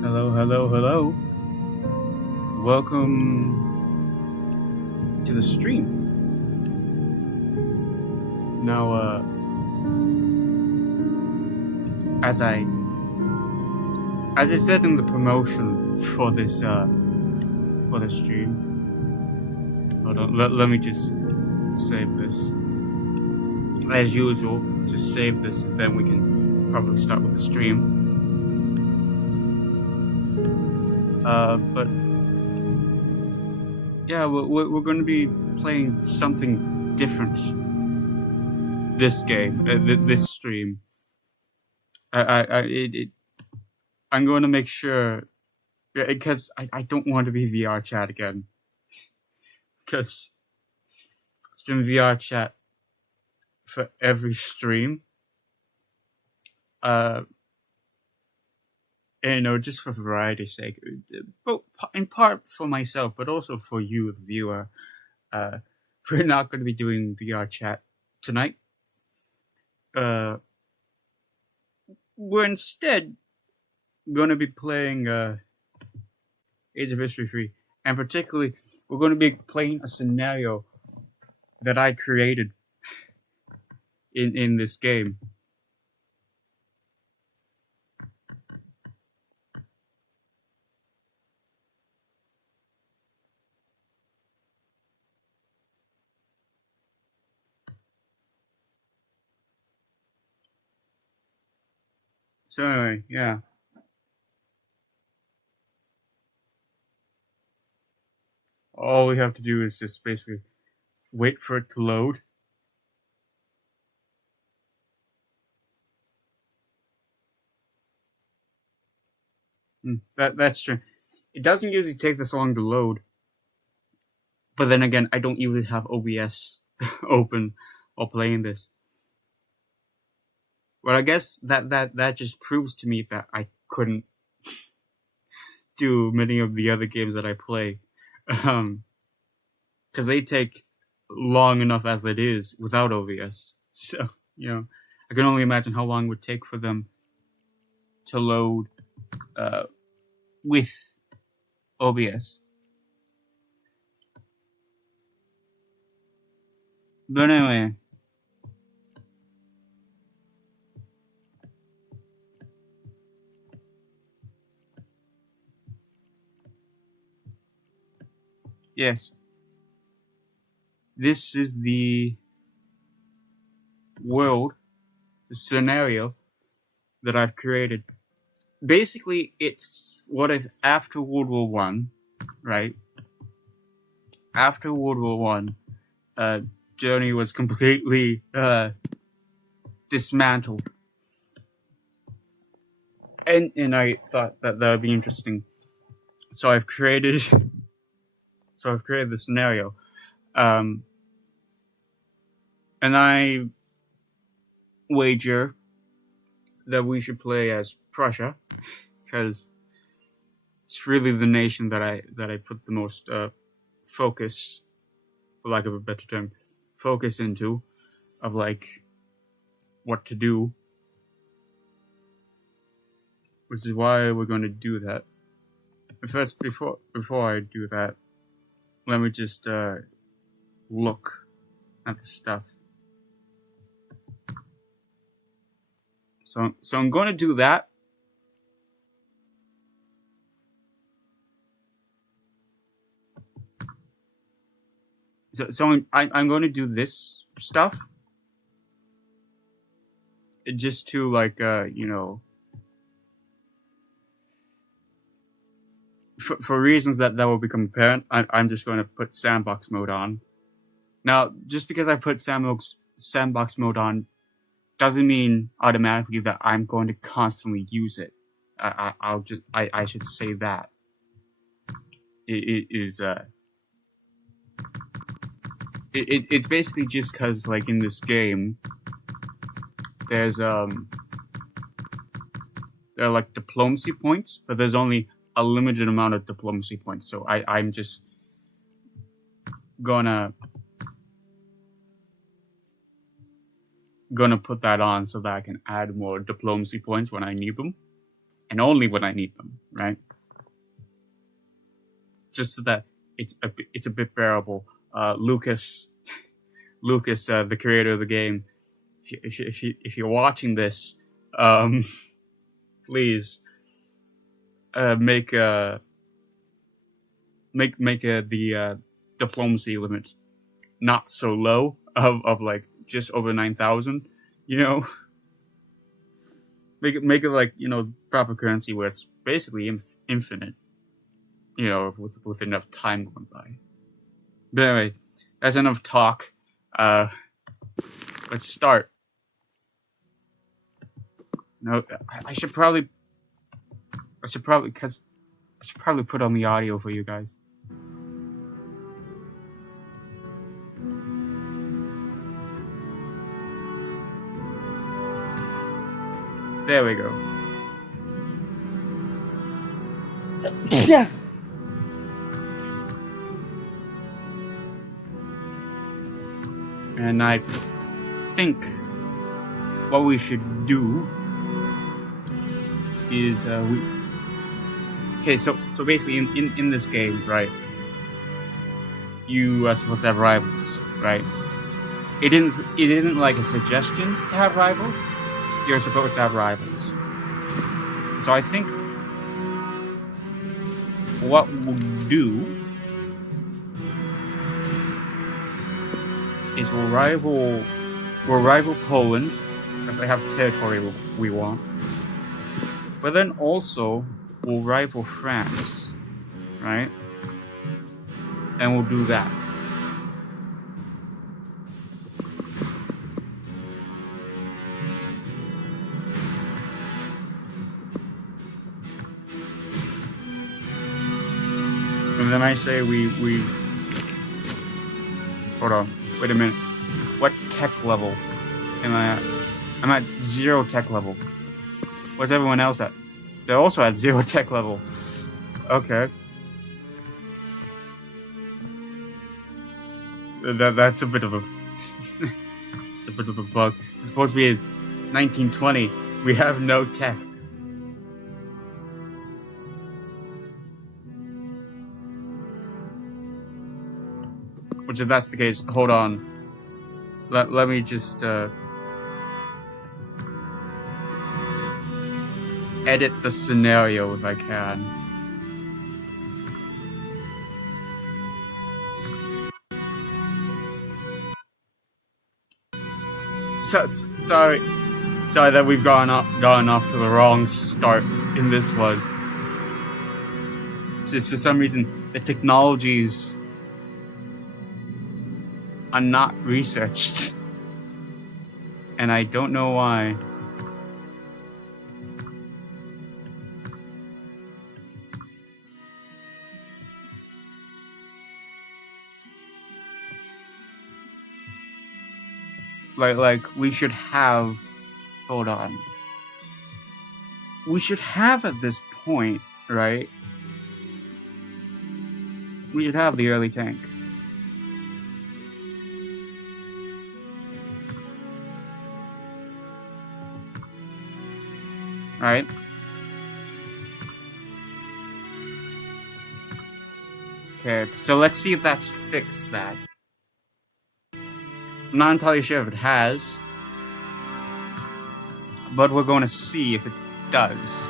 Hello, hello, hello. Welcome to the stream. Now, as I said in the promotion for this stream, hold on, let me just save this. As usual, just save this, and then we can probably start with the stream. But yeah, we're going to be playing something different this game, this stream. I'm going to make sure, because I don't want to be VR chat again, because it's been VR chat for every stream. Just for variety's sake, but in part for myself, but also for you, the viewer. We're not going to be doing VR chat tonight. We're instead going to be playing Age of History 3, and particularly, we're going to be playing a scenario that I created in this game. So anyway, yeah. All we have to do is just basically wait for it to load. That's true. It doesn't usually take this long to load. But then again, I don't usually have OBS open while playing this. But I guess that just proves to me that I couldn't do many of the other games that I play. Because they take long enough as it is without OBS. So, I can only imagine how long it would take for them to load with OBS. But anyway. Yes. This is the world, the scenario that I've created. Basically, it's what if after World War One, right? After World War One, Germany was completely dismantled, and I thought that would be interesting. So I've created the scenario, and I wager that we should play as Prussia, because it's really the nation that I put the most focus, for lack of a better term, focus into, of like what to do, which is why we're going to do that. But first, before I do that, let me just look at the stuff. So I'm going to do that. So I'm going to do this stuff just to for reasons that will become apparent. I'm just going to put sandbox mode on. Now, just because I put sandbox mode on doesn't mean automatically that I'm going to constantly use it. I should say that it's basically just because in this game there's there are diplomacy points, but there's only a limited amount of diplomacy points. So I'm just gonna put that on so that I can add more diplomacy points when I need them, and only when I need them, right? Just so that it's a bit bearable. Lucas, the creator of the game, if you're watching this, please make the diplomacy limit not so low of just over 9,000. Make it proper currency where it's basically infinite. With enough time going by. But anyway, that's enough talk. Let's start. No, I should probably put on the audio for you guys. There we go. Yeah. And I think what we should do is so basically in this game, right, you are supposed to have rivals, right? It isn't like a suggestion to have rivals. You're supposed to have rivals. So I think what we'll do is we'll rival Poland, because they have territory we want. But then also, we'll rival France, right? And we'll do that. And then I say we hold on, wait a minute. What tech level am I at? I'm at 0 tech level. What's everyone else at? They're also at 0 tech level. Okay. That's a bit of a it's a bit of a bug. It's supposed to be in 1920. We have no tech. Which, if that's the case, hold on. Let me just edit the scenario if I can. Sorry that we've gone off to the wrong start in this one. It's just for some reason the technologies are not researched, and I don't know why. Like we should have. Hold on. We should have at this point, right? We should have the early tank. Right? Okay, so let's see if that's fixed that. I'm not entirely sure if it has, but we're going to see if it does.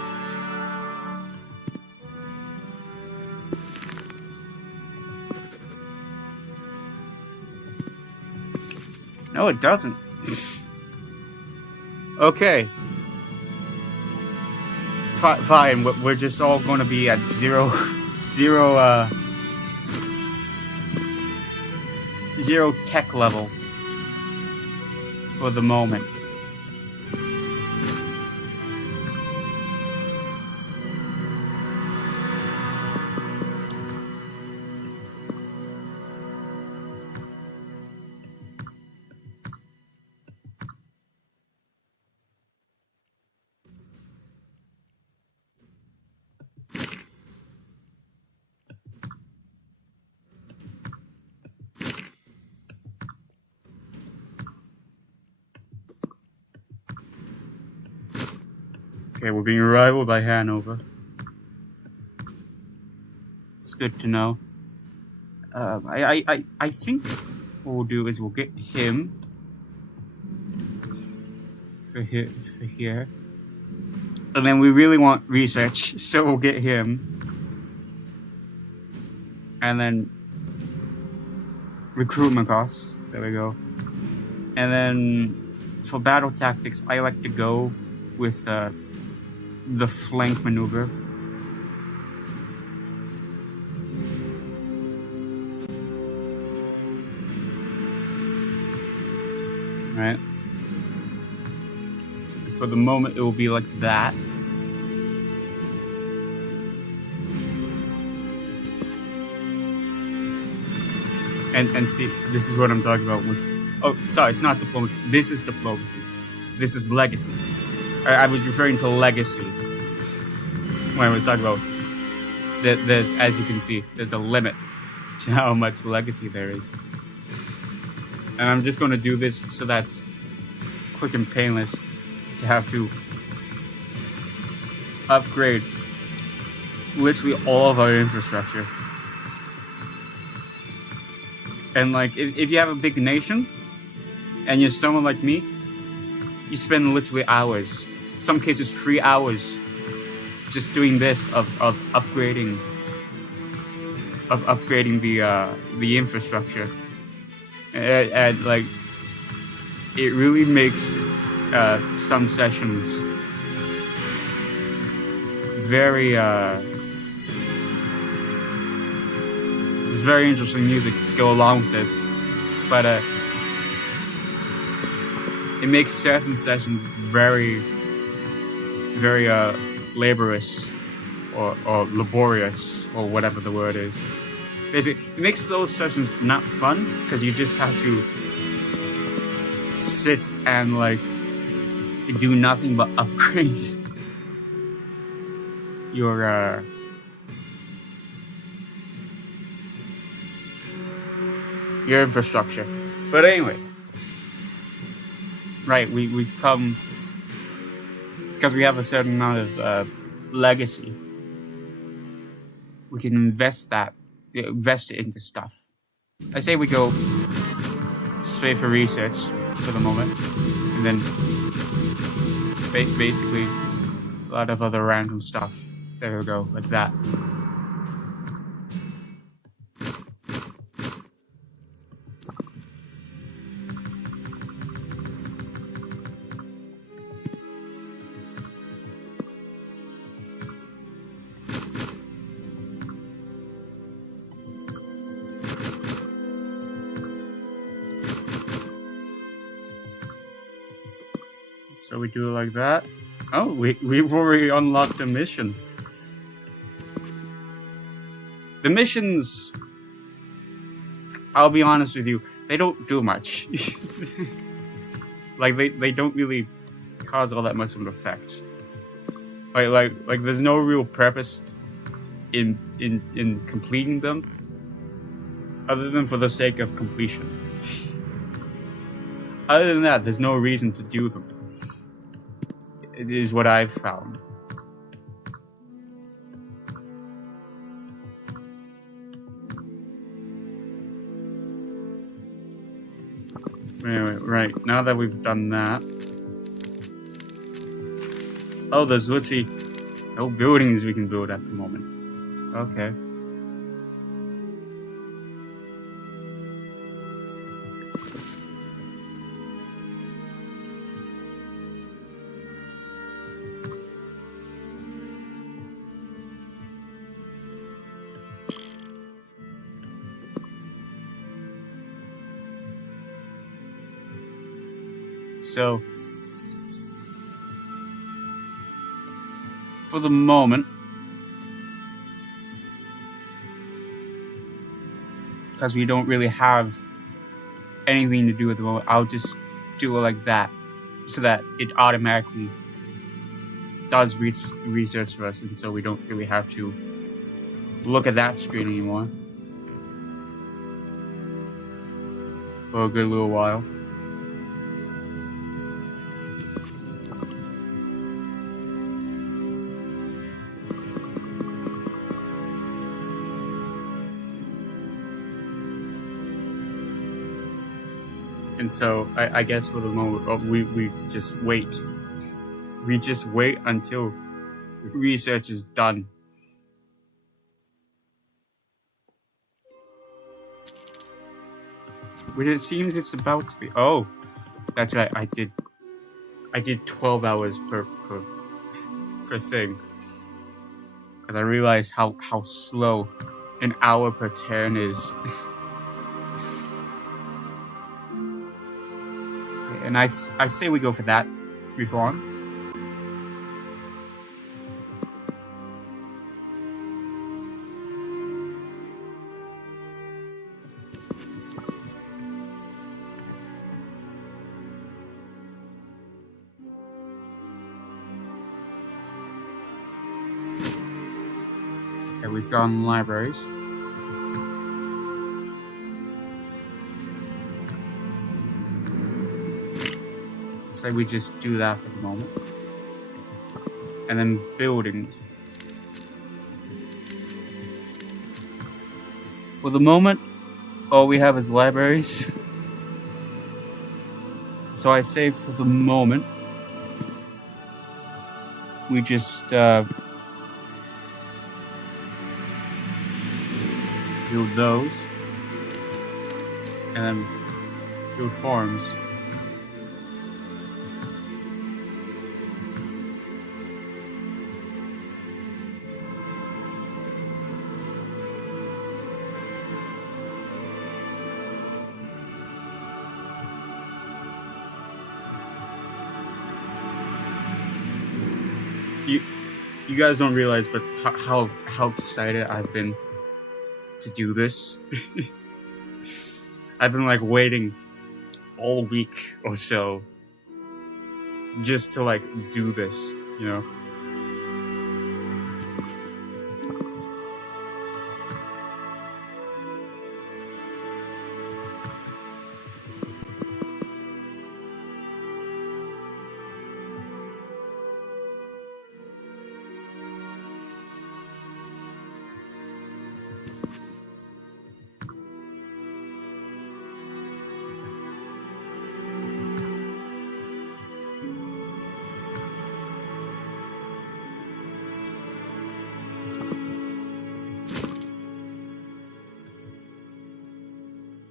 No, it doesn't. Okay. Fine, we're just all going to be at zero tech level for the moment. Okay, we're being rivaled by Hanover. It's good to know. I think what we'll do is we'll get him for here. And then we really want research, so we'll get him. And then recruitment costs. There we go. And then for battle tactics, I like to go with the flank maneuver. Right? For the moment, it will be like that. And see, this is what I'm talking about with... Oh, sorry, it's not diplomacy. This is diplomacy. This is legacy. I was referring to legacy when I was talking about that. There's, as you can see, there's a limit to how much legacy there is. And I'm just going to do this so that's quick and painless to have to upgrade literally all of our infrastructure. And like, if you have a big nation and you're someone like me, you spend literally hours, some cases 3 hours, just doing this of upgrading the infrastructure, and like it really makes some sessions very there's very interesting music to go along with this, but it makes certain sessions very, very laborious or laborious or whatever the word is. Basically, it makes those sessions not fun because you just have to sit and like do nothing but upgrade your infrastructure. But anyway, right, we've come because we have a certain amount of legacy. We can invest it into stuff. I say we go straight for research for the moment, and then basically a lot of other random stuff. There we go, like that. So we do it like that. Oh, we've already unlocked a mission. The missions, I'll be honest with you, they don't do much. Like they don't really cause all that much of an effect. Like there's no real purpose in completing them, other than for the sake of completion. Other than that, there's no reason to do them. It is what I've found. Anyway, right, now that we've done that... Oh, there's literally no buildings we can build at the moment. Okay. So, for the moment, because we don't really have anything to do at the moment, I'll just do it like that, so that it automatically does research for us, and so we don't really have to look at that screen anymore for a good little while. And so I guess for the moment, we just wait. We just wait until research is done. Which it seems it's about to be. Oh, that's right. I did 12 hours per thing, because I realized how slow an hour per turn is. And I say we go for that before on. Okay, we've gone libraries. So we just do that for the moment. And then buildings. For the moment, all we have is libraries. So I say for the moment, we just build those. And then build farms. guys don't realize, but how excited I've been to do this. I've been like waiting all week or so just to like do this, you know.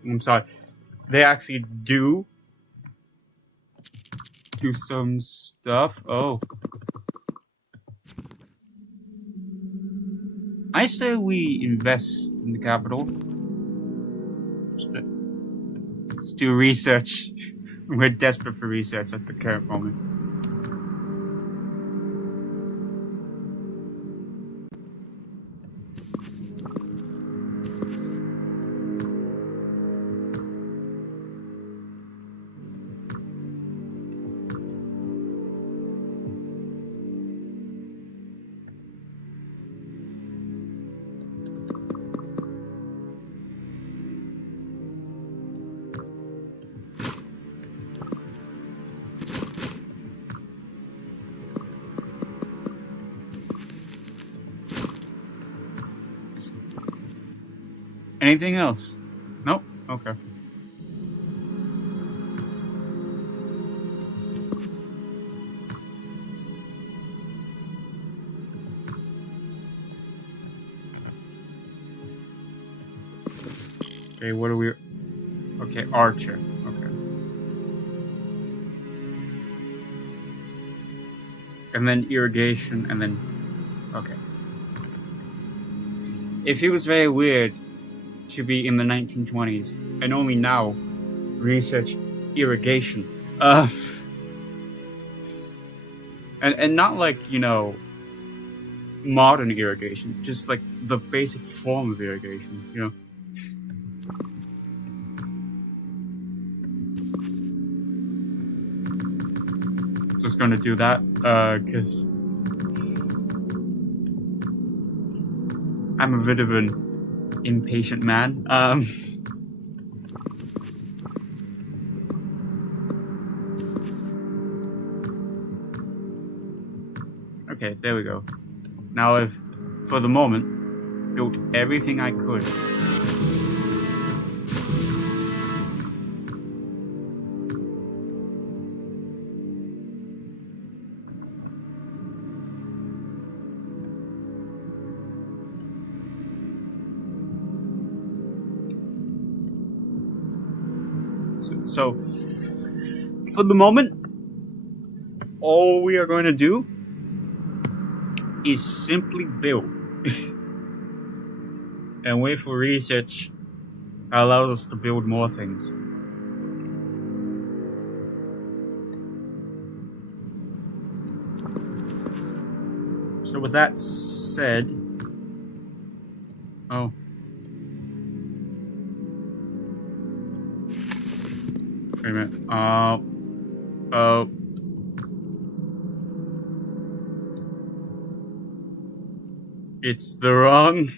I'm sorry. They actually do some stuff. Oh. I say we invest in the capital. Let's do research. We're desperate for research at the current moment. Anything else? Nope. Okay. Okay, what are we... Okay, Archer. Okay. And then irrigation, and then... Okay. It feels very weird to be in the 1920s and only now research irrigation. And not like, you know, modern irrigation, just like the basic form of irrigation, you know. Just gonna do that, cause I'm a bit of an impatient man. Okay, there we go. Now I've, for the moment, built everything I could. So, for the moment, all we are going to do is simply build and wait for research that allows us to build more things. So with that said, oh. Wait a minute. Oh. It's the wrong...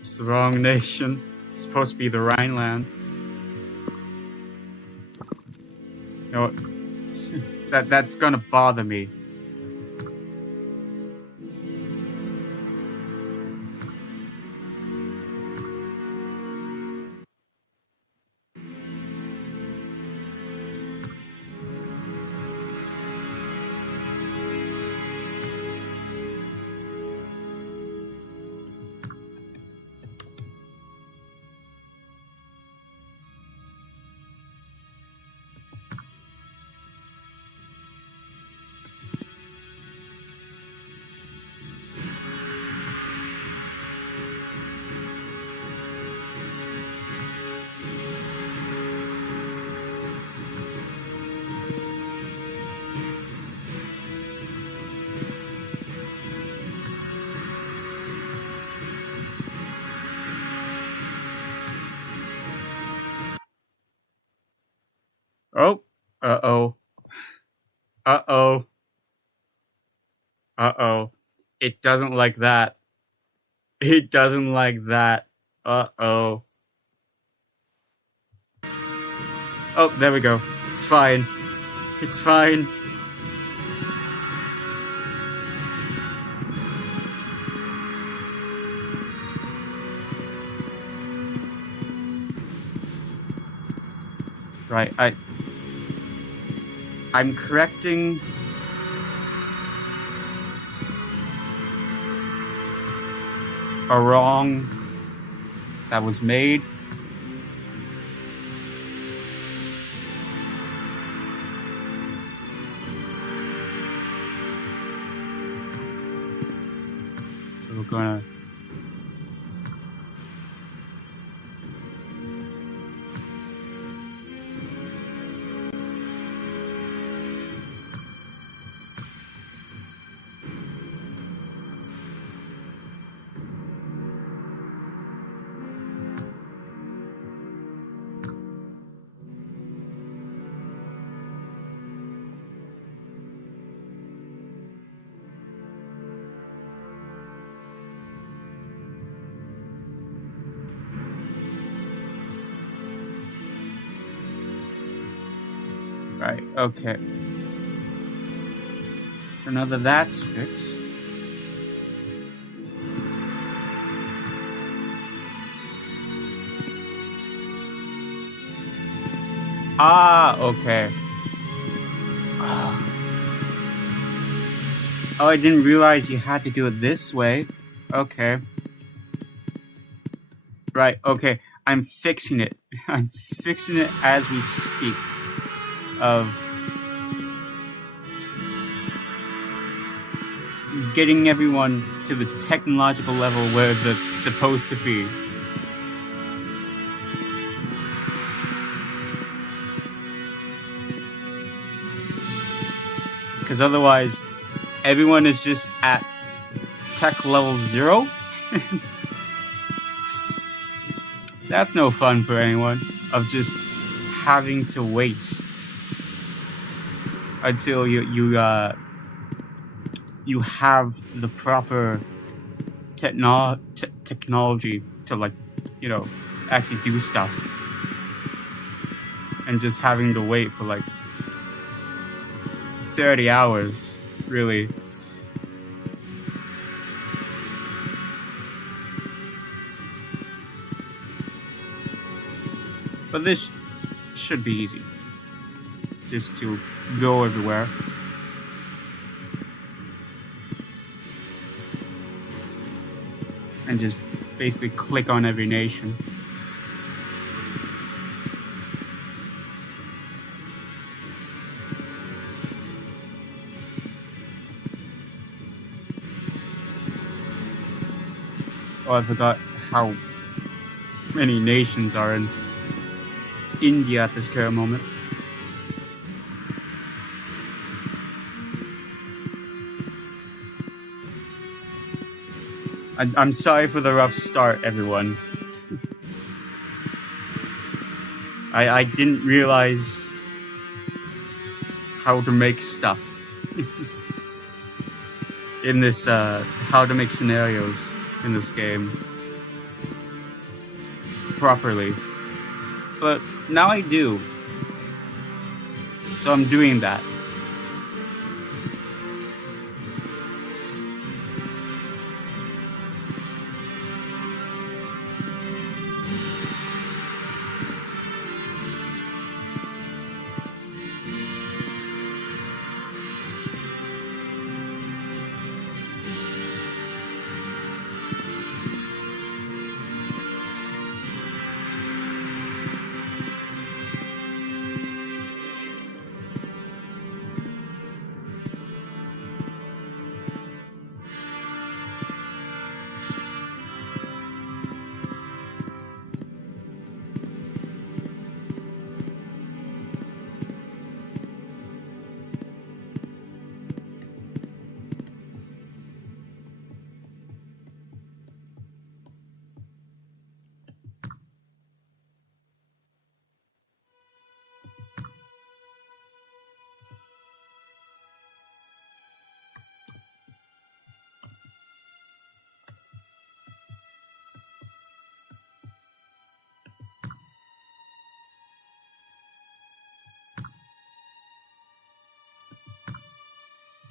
It's the wrong nation. It's supposed to be the Rhineland. You know what? That's gonna bother me. Uh-oh. Uh-oh. Uh-oh. It doesn't like that. It doesn't like that. Uh-oh. Oh, there we go. It's fine. It's fine. Right, I'm correcting a wrong that was made. So we're gonna right, okay. So now that that's fixed. Ah, okay. Oh, I didn't realize you had to do it this way. Okay. Right, okay. I'm fixing it. I'm fixing it as we speak. Of getting everyone to the technological level where they're supposed to be. Because otherwise, everyone is just at tech level 0. That's no fun for anyone, of just having to wait until you have the proper technology to, like, you know, actually do stuff, and just having to wait for like 30 hours, really. But this should be easy. Just to go everywhere. And just basically click on every nation. Oh, I forgot how many nations are in India at this current moment. I'm sorry for the rough start, everyone. I didn't realize how to make stuff in this, how to make scenarios in this game properly. But now I do. So I'm doing that.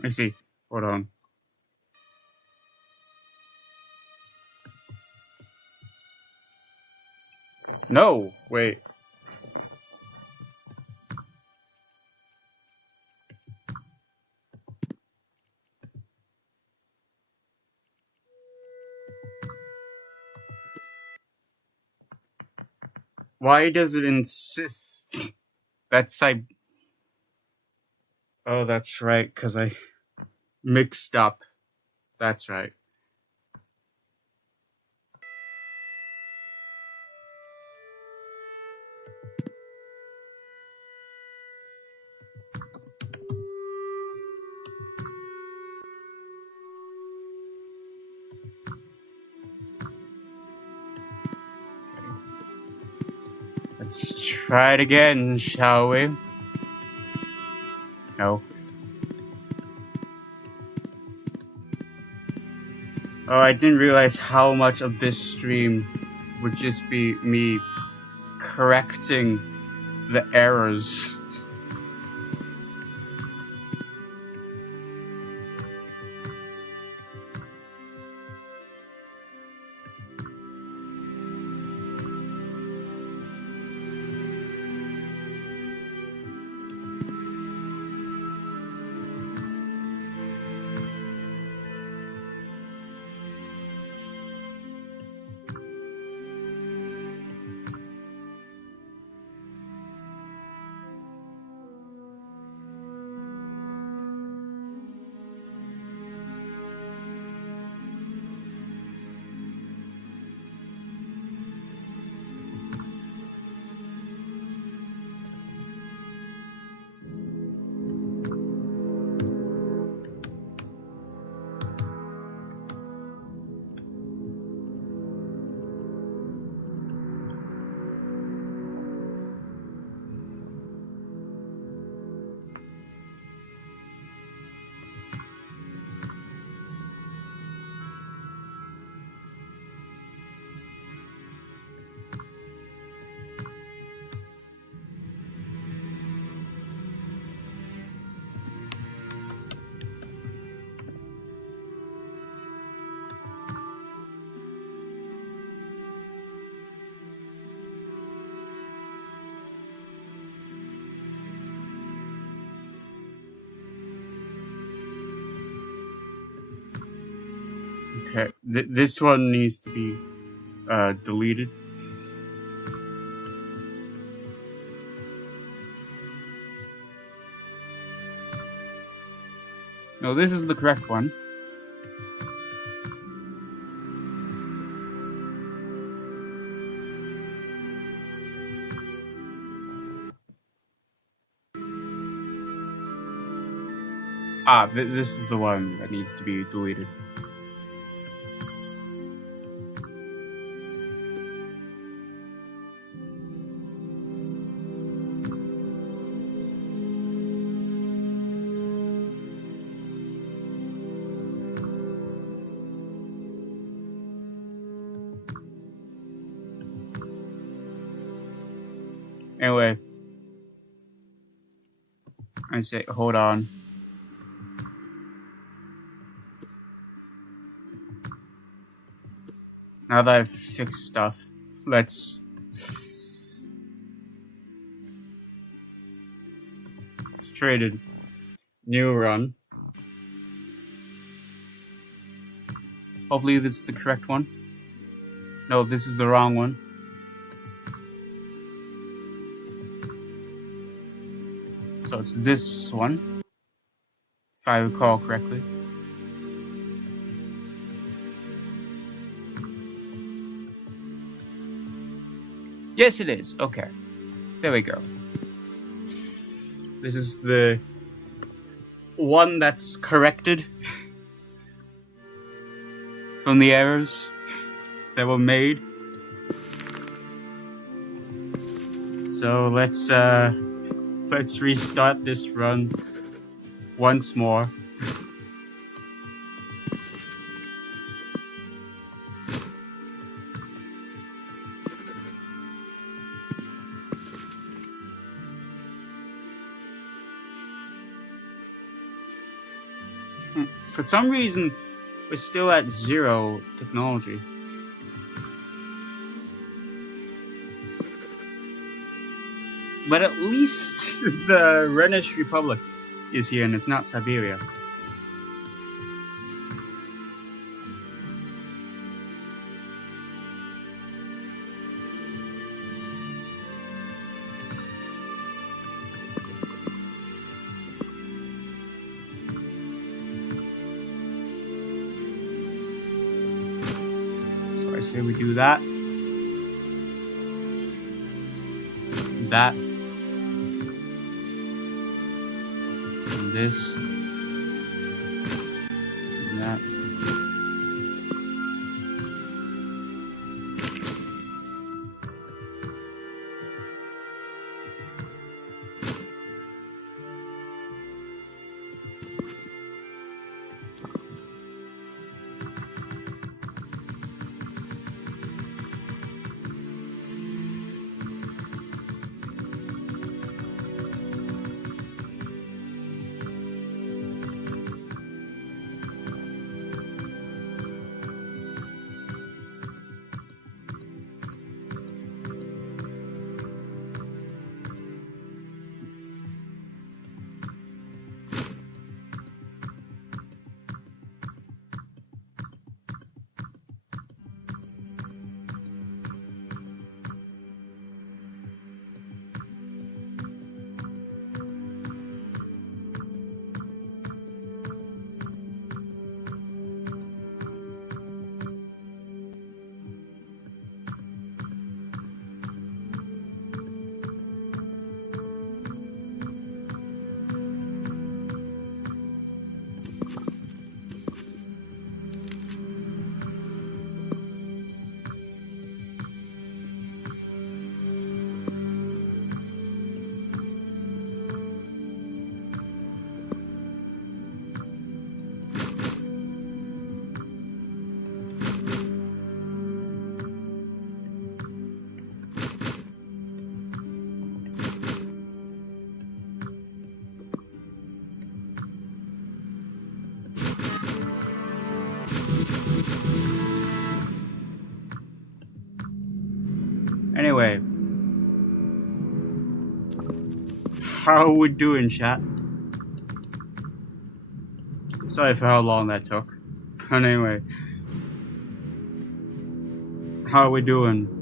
I see. Hold on. No, wait. Why does it insist? That's Oh, that's right, because I mixed up. That's right. Let's try it again, shall we? No. Oh, I didn't realize how much of this stream would just be me correcting the errors. Okay, this one needs to be deleted. No, this is the correct one. This is the one that needs to be deleted. Anyway, I say, hold on. Now that I've fixed stuff, let's trade a new run. Hopefully this is the correct one. No, this is the wrong one. So it's this one, if I recall correctly. Yes, it is. Okay. There we go. This is the one that's corrected from the errors that were made. So let's restart this run once more. For some reason, we're still at 0 technology. But at least the Rhenish Republic is here and it's not Siberia. So I say we do that. That. And this. And that. Anyway, how are we doing, chat? Sorry for how long that took. But anyway, how are we doing?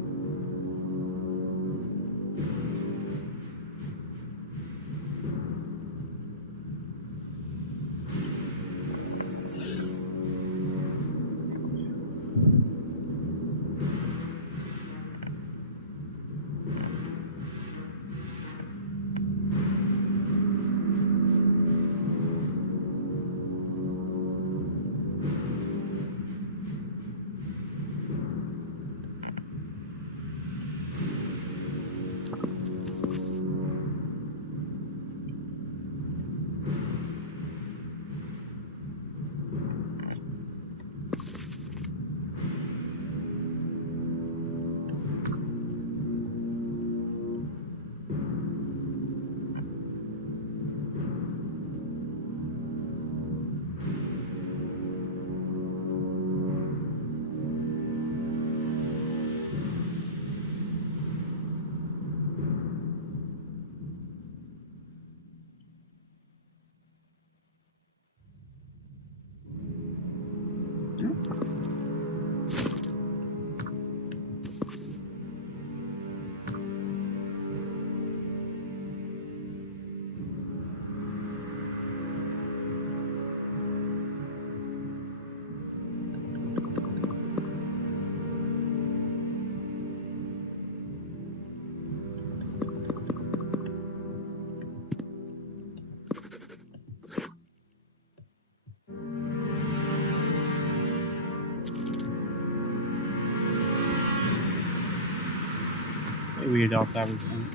We adopt everything.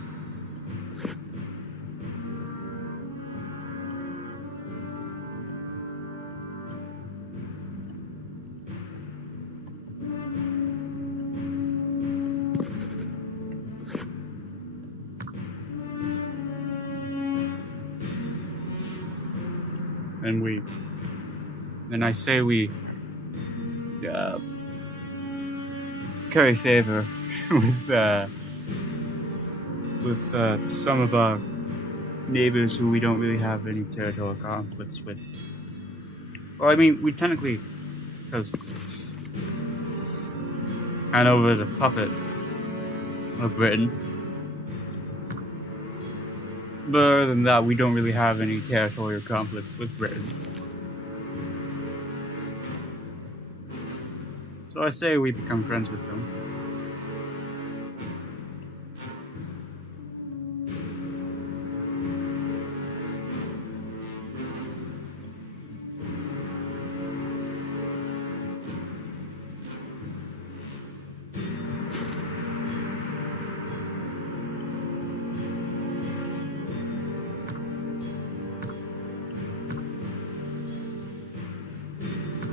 And we and I say we curry favor with some of our neighbors who we don't really have any territorial conflicts with. Well, I mean, we technically, because Hanover is a puppet of Britain. But other than that, we don't really have any territorial conflicts with Britain. So I say we become friends with them.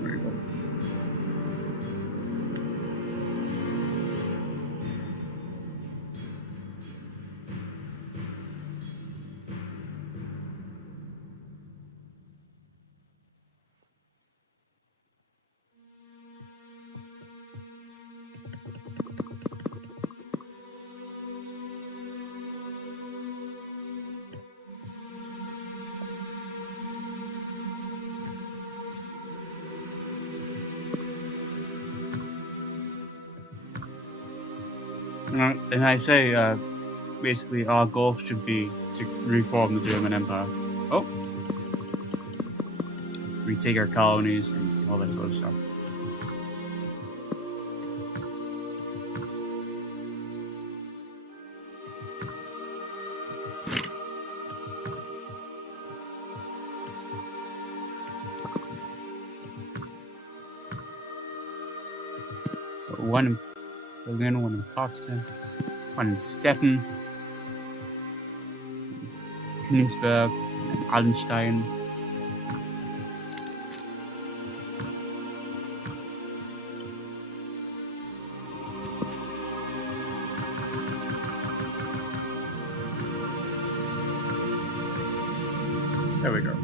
There you go. And I say, basically, our goal should be to reform the German Empire. Oh! Retake our colonies and all that sort of stuff. So one in Berlin, one in Potsdam, one in Stettin, Königsberg, and Allenstein. There we go.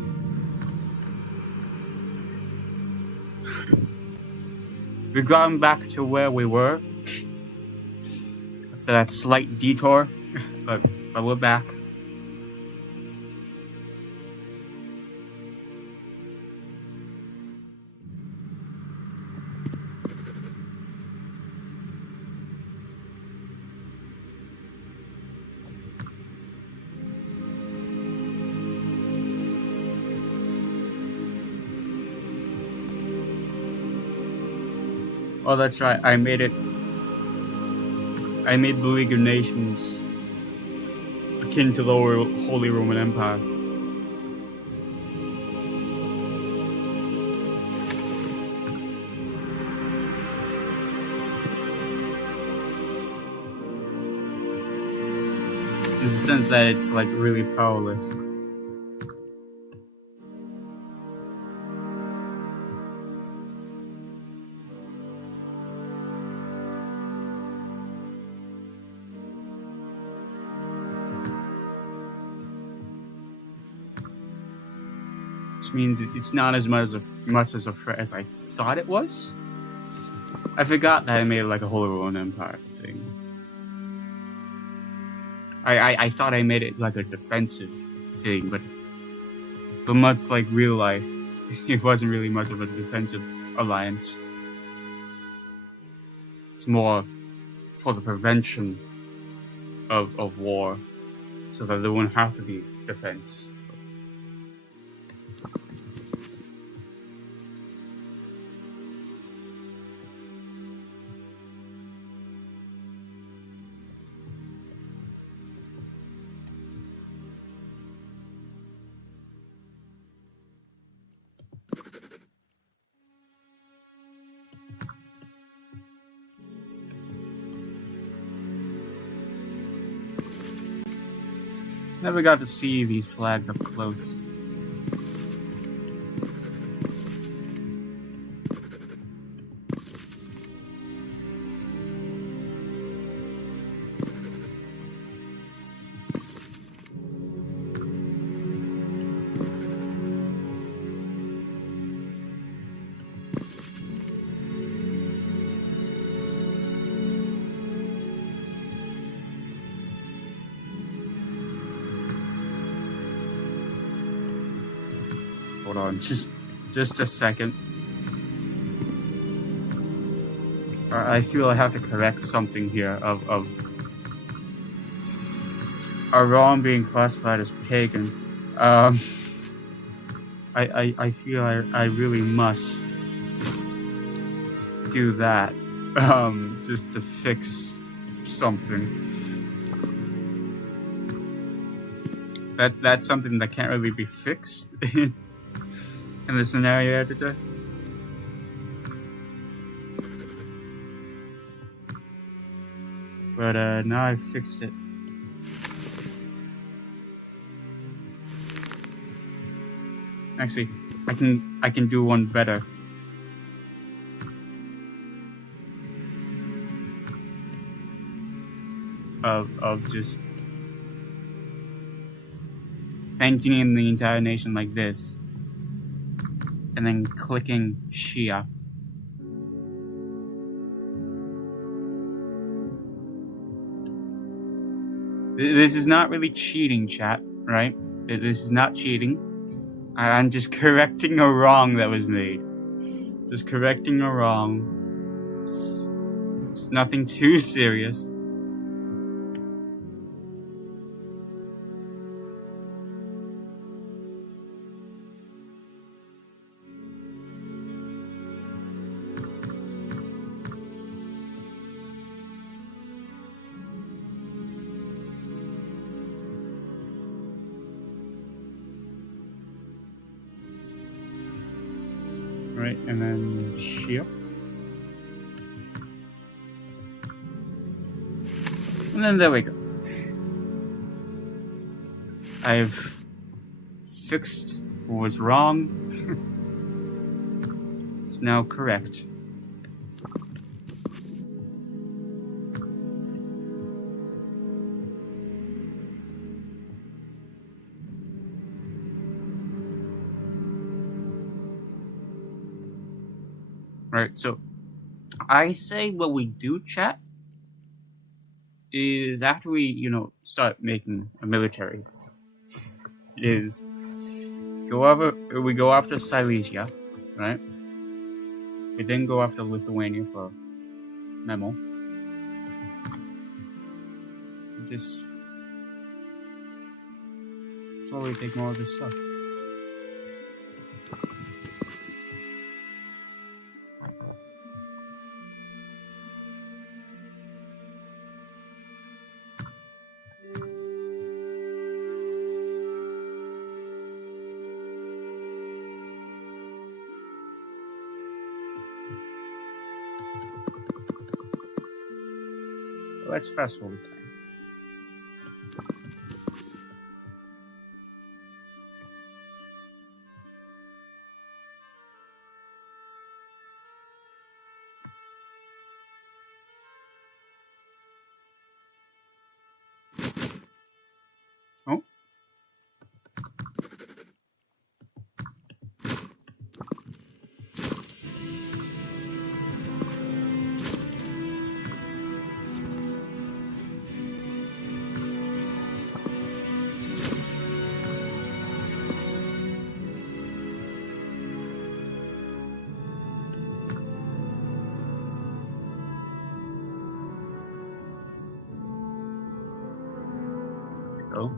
We've gotten back to where we were after that slight detour, but we're back. Oh, that's right. I made the League of Nations akin to the Holy Roman Empire. In the sense that it's like really powerless. Which means it's not as much as a threat as I thought it was. I forgot that I made like a Holy Roman Empire thing. I thought I made it like a defensive thing, but much like real life, it wasn't really much of a defensive alliance. It's more for the prevention of war, so that there wouldn't have to be defense. Never got to see these flags up close. Hold on, just a second. I feel I have to correct something here of Iran being classified as pagan. I feel I really must do that, just to fix something. That's something that can't really be fixed in the scenario editor. But now I've fixed it. Actually, I can do one better. Of just painting the entire nation like this, and then clicking Shia. This is not really cheating, chat, right? This is not cheating. I'm just correcting a wrong that was made. Just correcting a wrong. It's nothing too serious. Right, and then Shia. And then there we go. I've fixed what was wrong. It's now correct. Right, so I say what we do, chat, is after we, start making a military, is we go after Silesia, right? We then go after Lithuania for Memel. We just slowly take more of this stuff. Let's fast forward time. Oh. Go.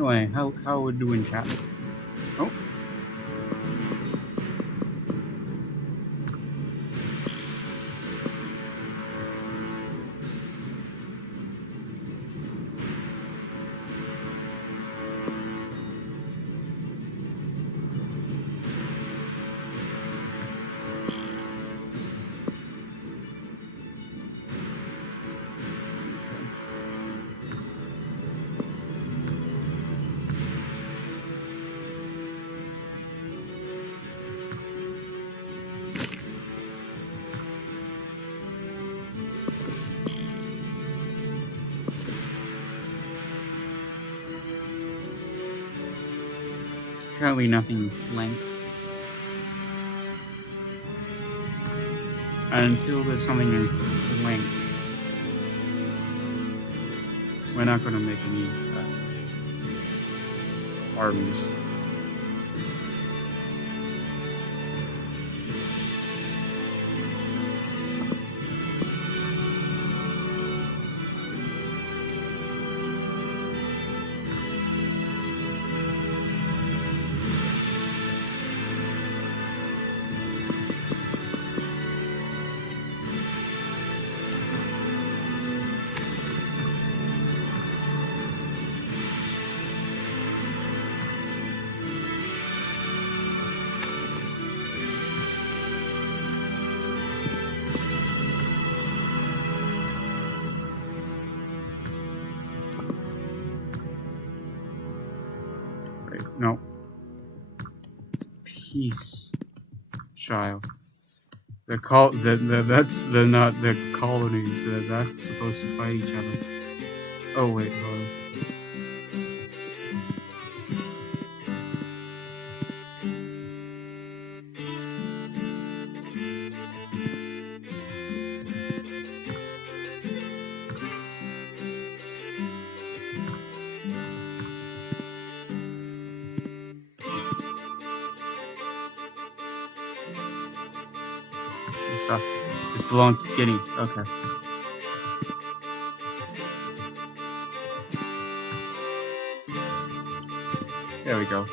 Anyway, how we doing, chat? Oh. Currently nothing in flank. And until there's something in flank, we're not going to make any armies. No. It's peace, child. That's not the colonies. That's supposed to fight each other. Oh wait, hold on. This belongs to Guinea. Okay. There we go.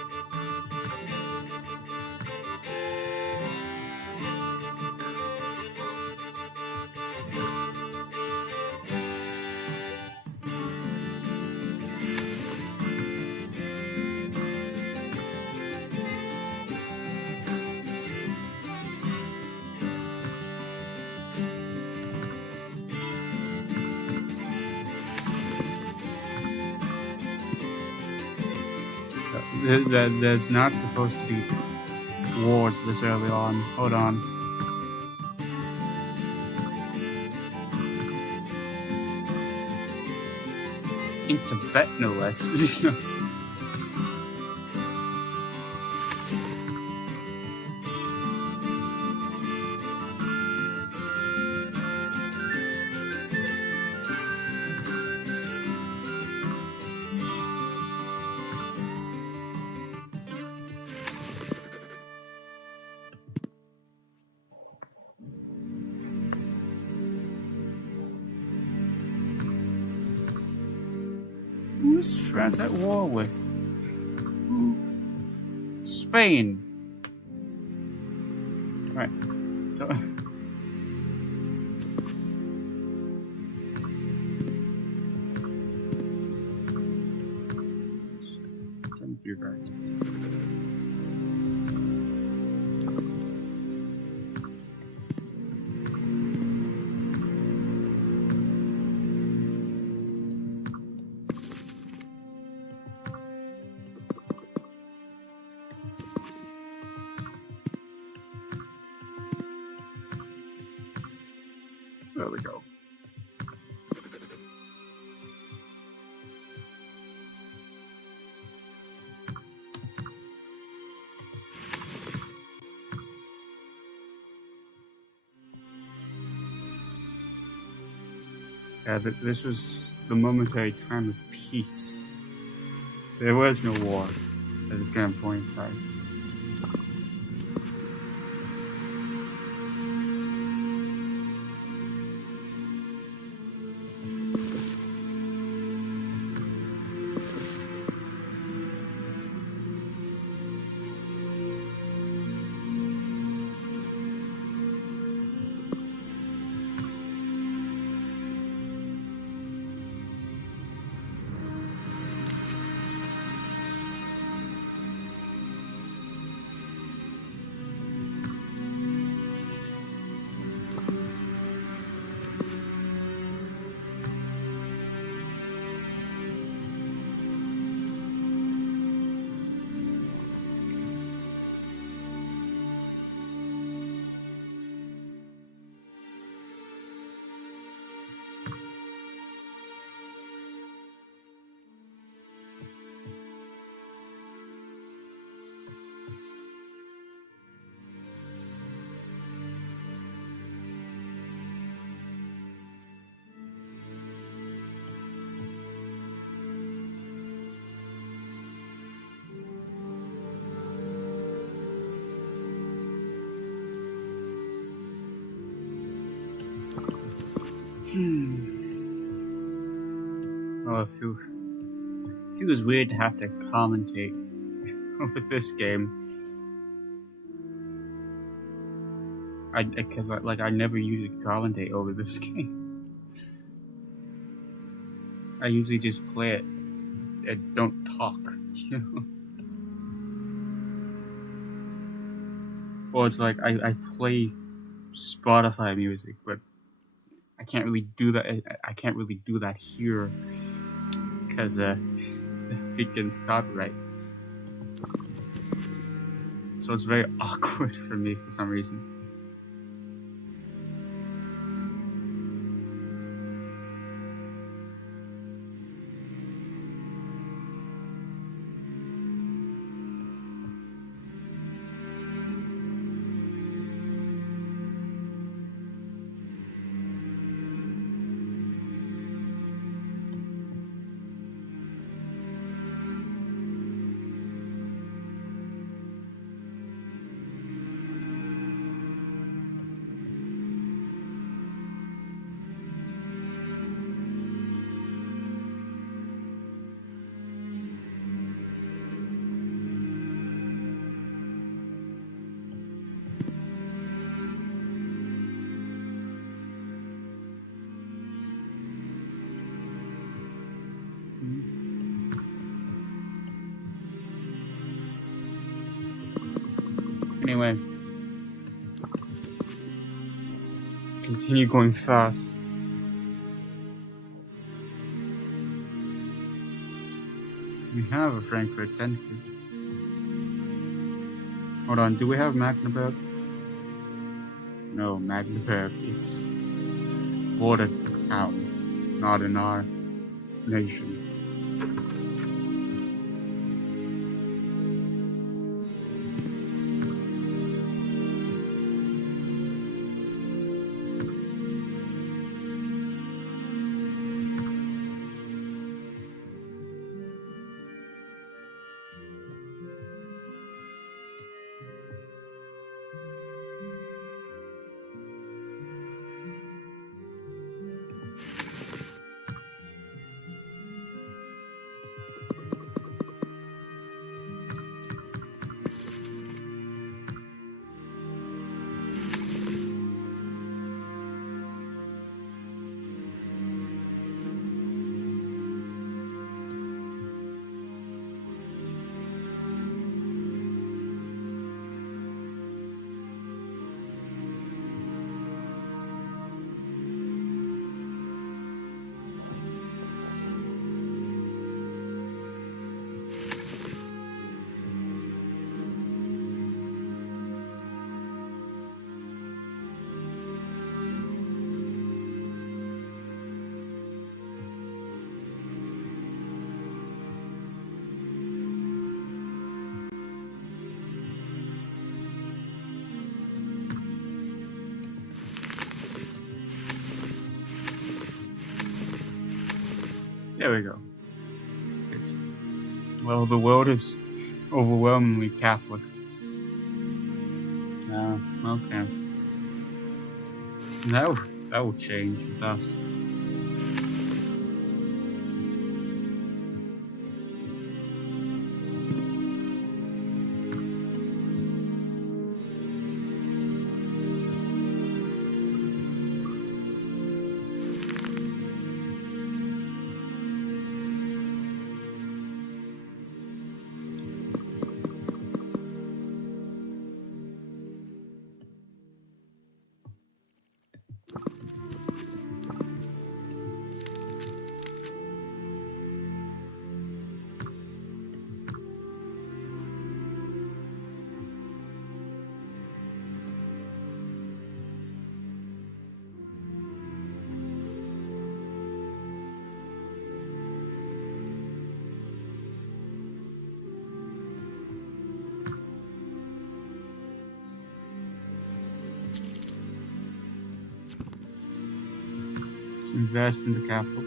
There's not supposed to be wars this early on. Hold on. In Tibet, no less. Who's France at war with? Spain. Right. Don't do that. There we go. Yeah, this was the momentary time of peace. There was no war at this current point in time. Oh, it feels weird to have to commentate over this game. Because I never usually commentate over this game. I usually just play it and don't talk, you know. Or it's like I play Spotify music, but I can't really do that. I can't really do that here because it gets copyright. So it's very awkward for me for some reason. Anyway, continue going fast. We have a Frankfurt 10. Hold on, do we have Magdeburg? No, Magdeburg is border town, not in our nation. There we go. Yes. Well, the world is overwhelmingly Catholic. Okay. That will change with us. Invest in the capital.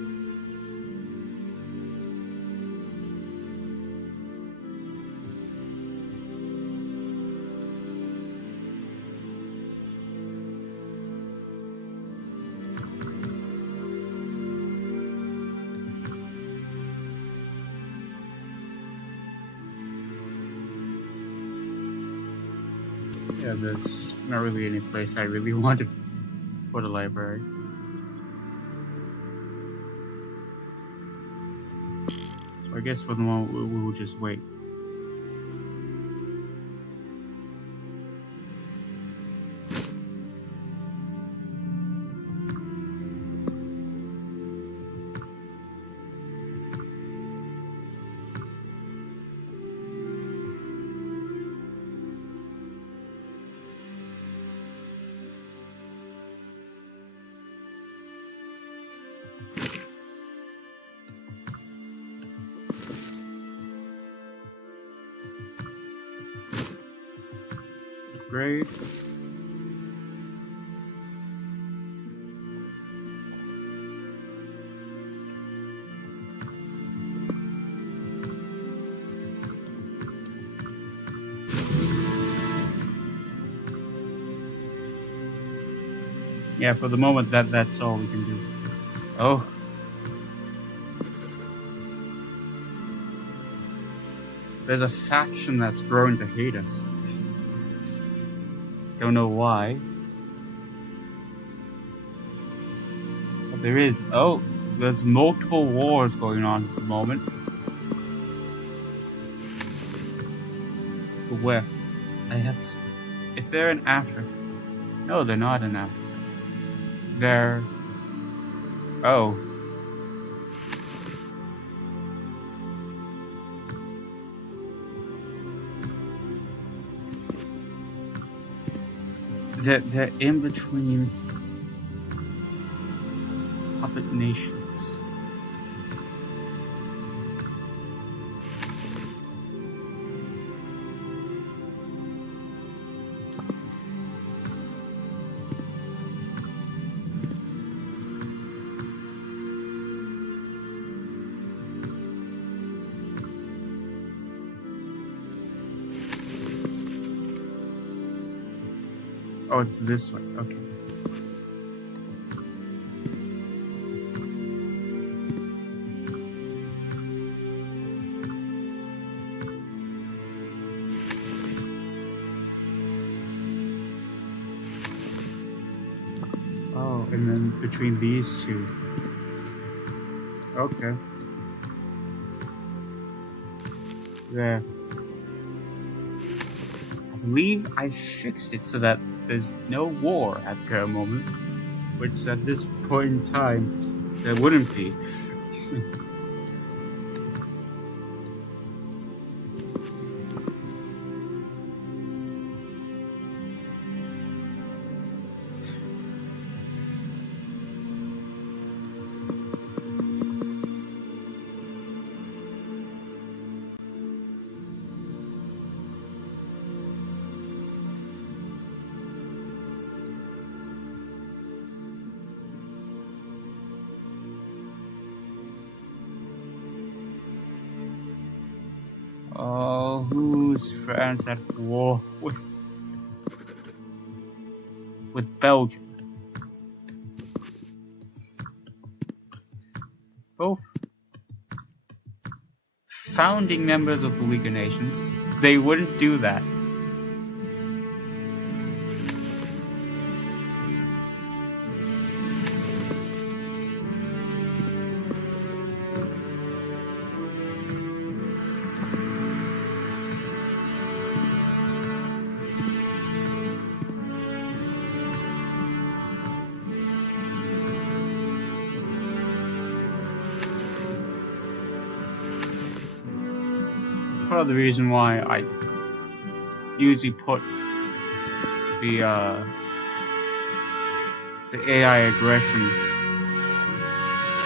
Yeah, there's not really any place I really want to put a library. So I guess for the moment we will just wait. Great. Yeah, for the moment that's all we can do. Oh. There's a faction that's growing to hate us. Don't know why. But there is. Oh, there's multiple wars going on at the moment. But where? I have to... If they're in Africa. No, they're not in Africa. They're... Oh. They're in between puppet nations. Oh, it's this way. Okay. Oh, and then between these two. Okay. There. I believe I fixed it so that there's no war at the current moment, which at this point in time, there wouldn't be. Oh, who's France at war with Belgium? Both founding members of the League of Nations. They wouldn't do that. Part of the reason why I usually put the AI aggression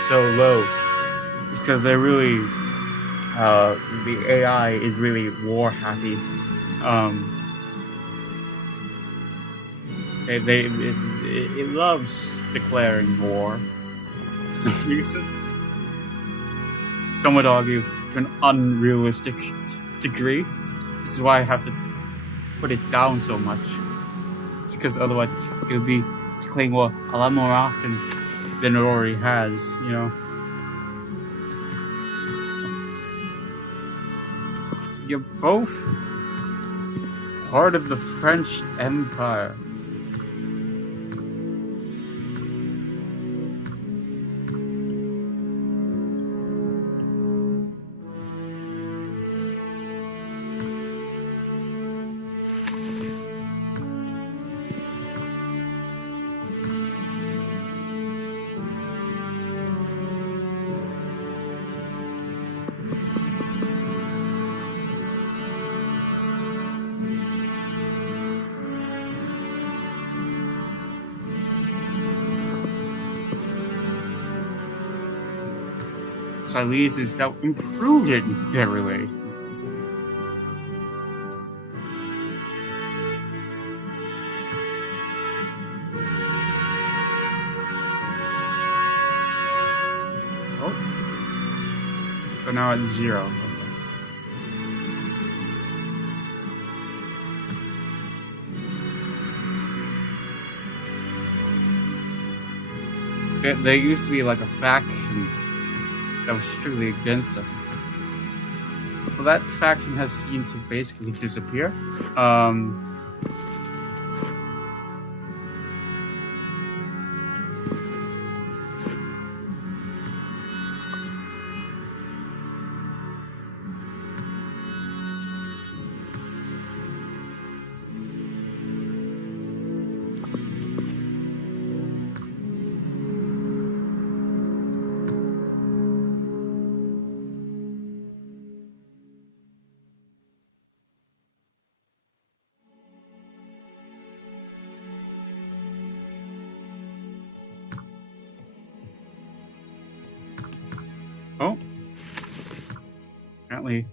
so low is because they're really the AI is really war happy. It loves declaring war for some reason. Some would argue to an unrealistic degree. This is why I have to put it down so much. It's because otherwise it would be declaring war a lot more often than it already has, you know. You're both part of the French Empire. Silesia now improving their relations. Oh. So now it's 0. Okay. There used to be like a faction that was strictly against us. So that faction has seemed to basically disappear. Oh. Apparently.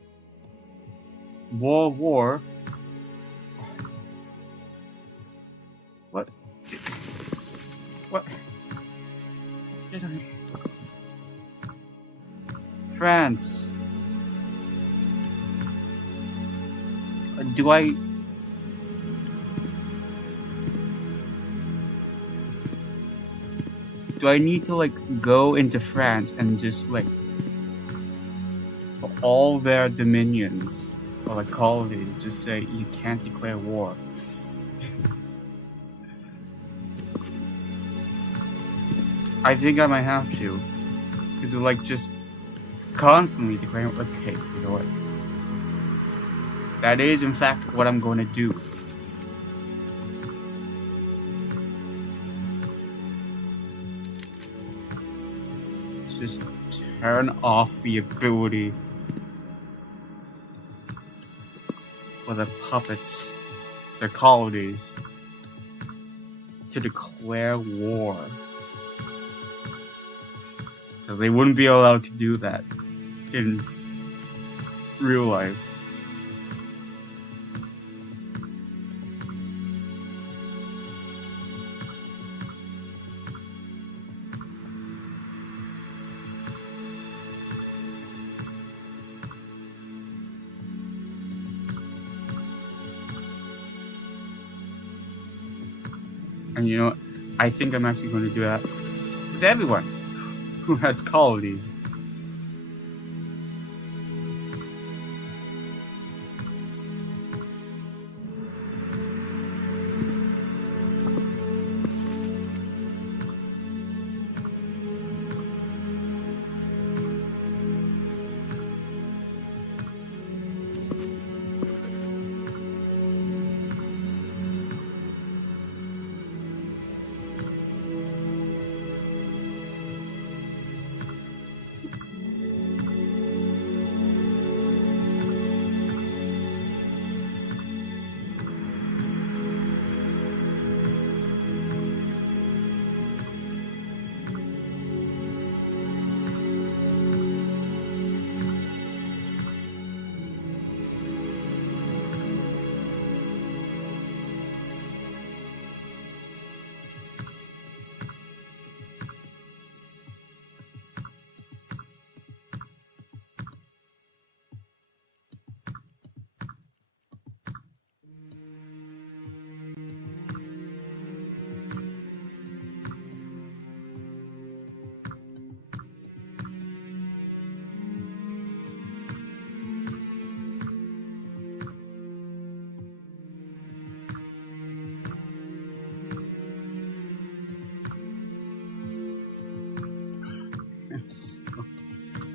War. What? What? Did I? France. Do I need to like go into France and just like for all their dominions or like colonies just say you can't declare war? I think I might have to, because they're like just constantly declaring. Okay, you know what? That is in fact what I'm going to do. Just turn off the ability for the puppets, the colonies, to declare war. Because they wouldn't be allowed to do that in real life. And you know, I think I'm actually going to do that with everyone who has colonies.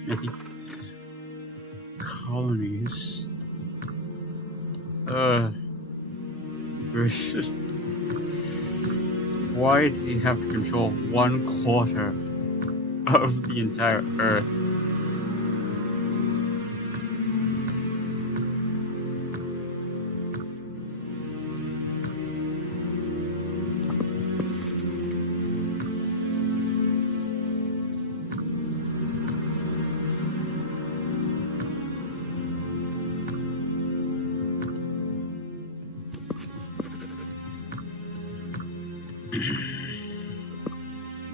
many colonies. Gracious. Why does he have to control 1/4 of the entire Earth?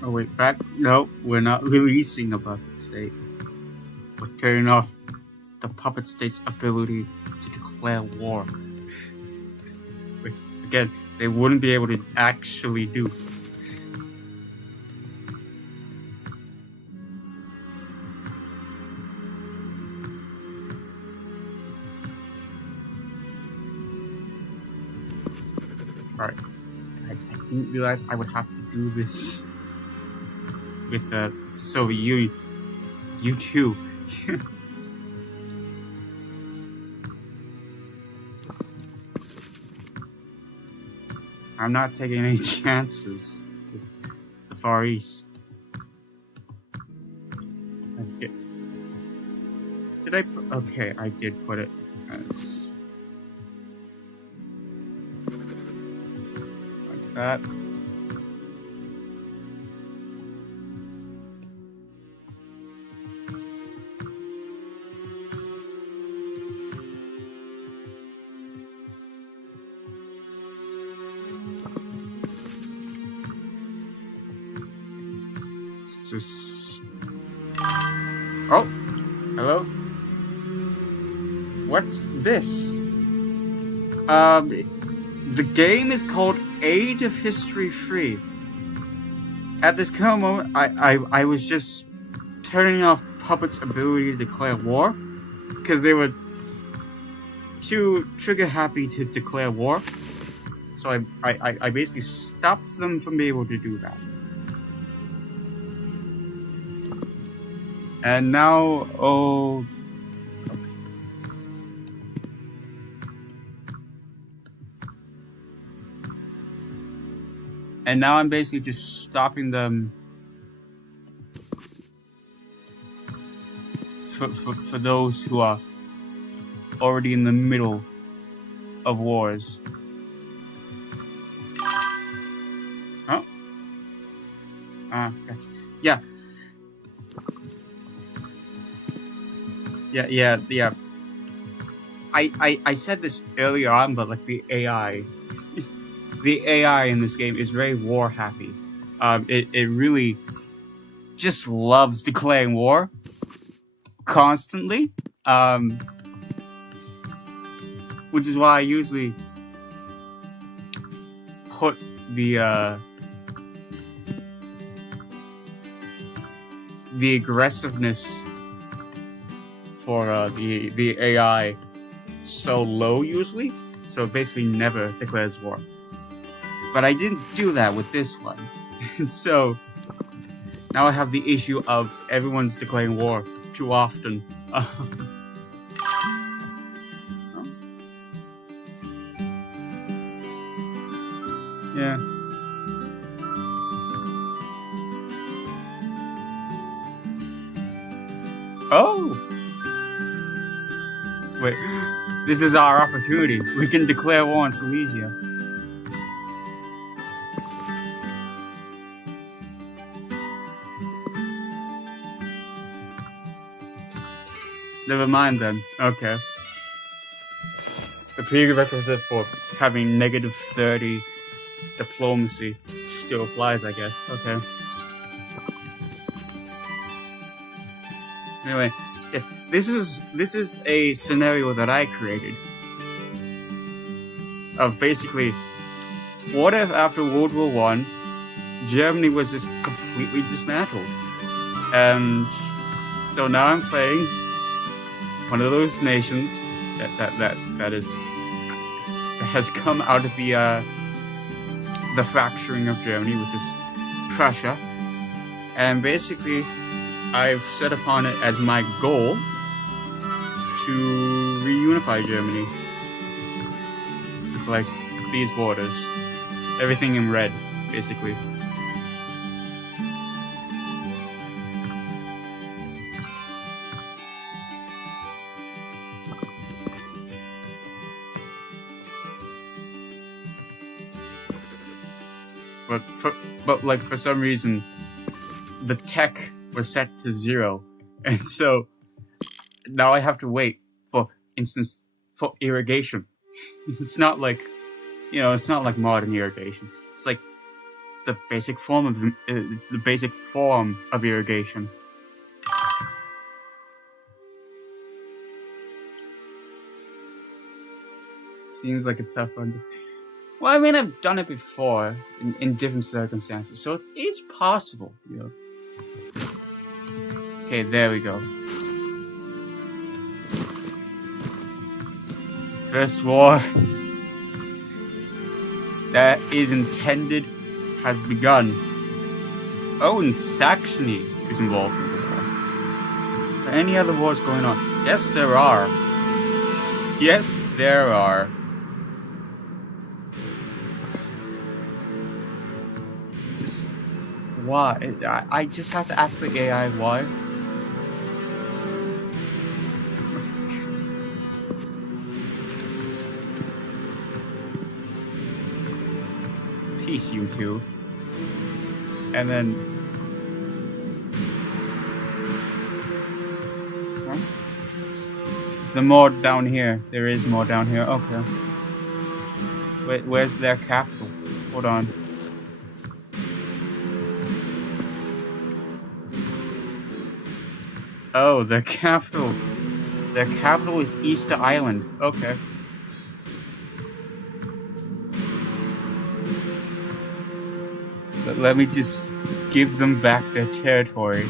Oh wait, back? No, we're not releasing a puppet state. We're turning off the puppet state's ability to declare war. Which, again, they wouldn't be able to actually do. Alright. I didn't realize I would have to do this with so you too. I'm not taking any chances with the Far East. Did I put, okay, I did put it as like that. Just oh, hello. What's this? The game is called Age of History 3. At this current moment, I was just turning off Puppet's ability to declare war because they were too trigger happy to declare war. So I basically stopped them from being able to do that. And now, oh, okay. And now I'm basically just stopping them for those who are already in the middle of wars. Oh, gotcha. Yeah. Yeah. I said this earlier on, but like the AI in this game is very war happy. It really just loves declaring war constantly. Which is why I usually put the aggressiveness for the AI so low usually, so it basically never declares war. But I didn't do that with this one, and so now I have the issue of everyone's declaring war too often. Yeah. Oh! Wait, this is our opportunity. We can declare war on Silesia. Never mind then. Okay. The prerequisite for having -30 diplomacy still applies, I guess. Okay. Anyway, yes, this is a scenario that I created. Of basically, what if after World War I, Germany was just completely dismantled? And so now I'm playing one of those nations that has come out of the fracturing of Germany, which is Prussia, and basically I've set upon it as my goal to reunify Germany. Like these borders. Everything in red, basically. But like for some reason, the tech was set to 0, and so now I have to wait, for instance, for irrigation. It's not like, it's not like modern irrigation. It's like the basic form of irrigation. Seems like a tough one. Well, I mean, I've done it before in different circumstances, so it is possible, Okay, there we go. First war that is intended has begun. Oh, and Saxony is involved in the war. Are there any other wars going on? Yes, there are. Yes, there are. Just why? I just have to ask the AI why. Peace, you two. And then... Huh? Is there more down here? There is more down here. Okay. Wait, where's their capital? Hold on. Oh, their capital. Their capital is Easter Island. Okay. Let me just give them back their territory.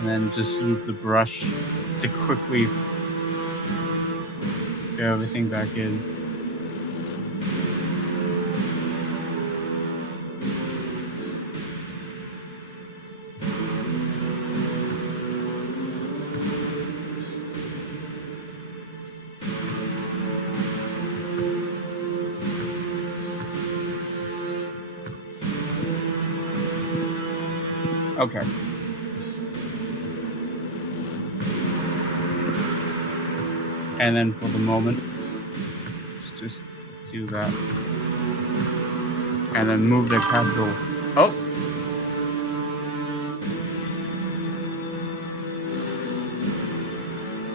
And then just use the brush to quickly get everything back in. Okay. And then for the moment, let's just do that. And then move the capital. Oh!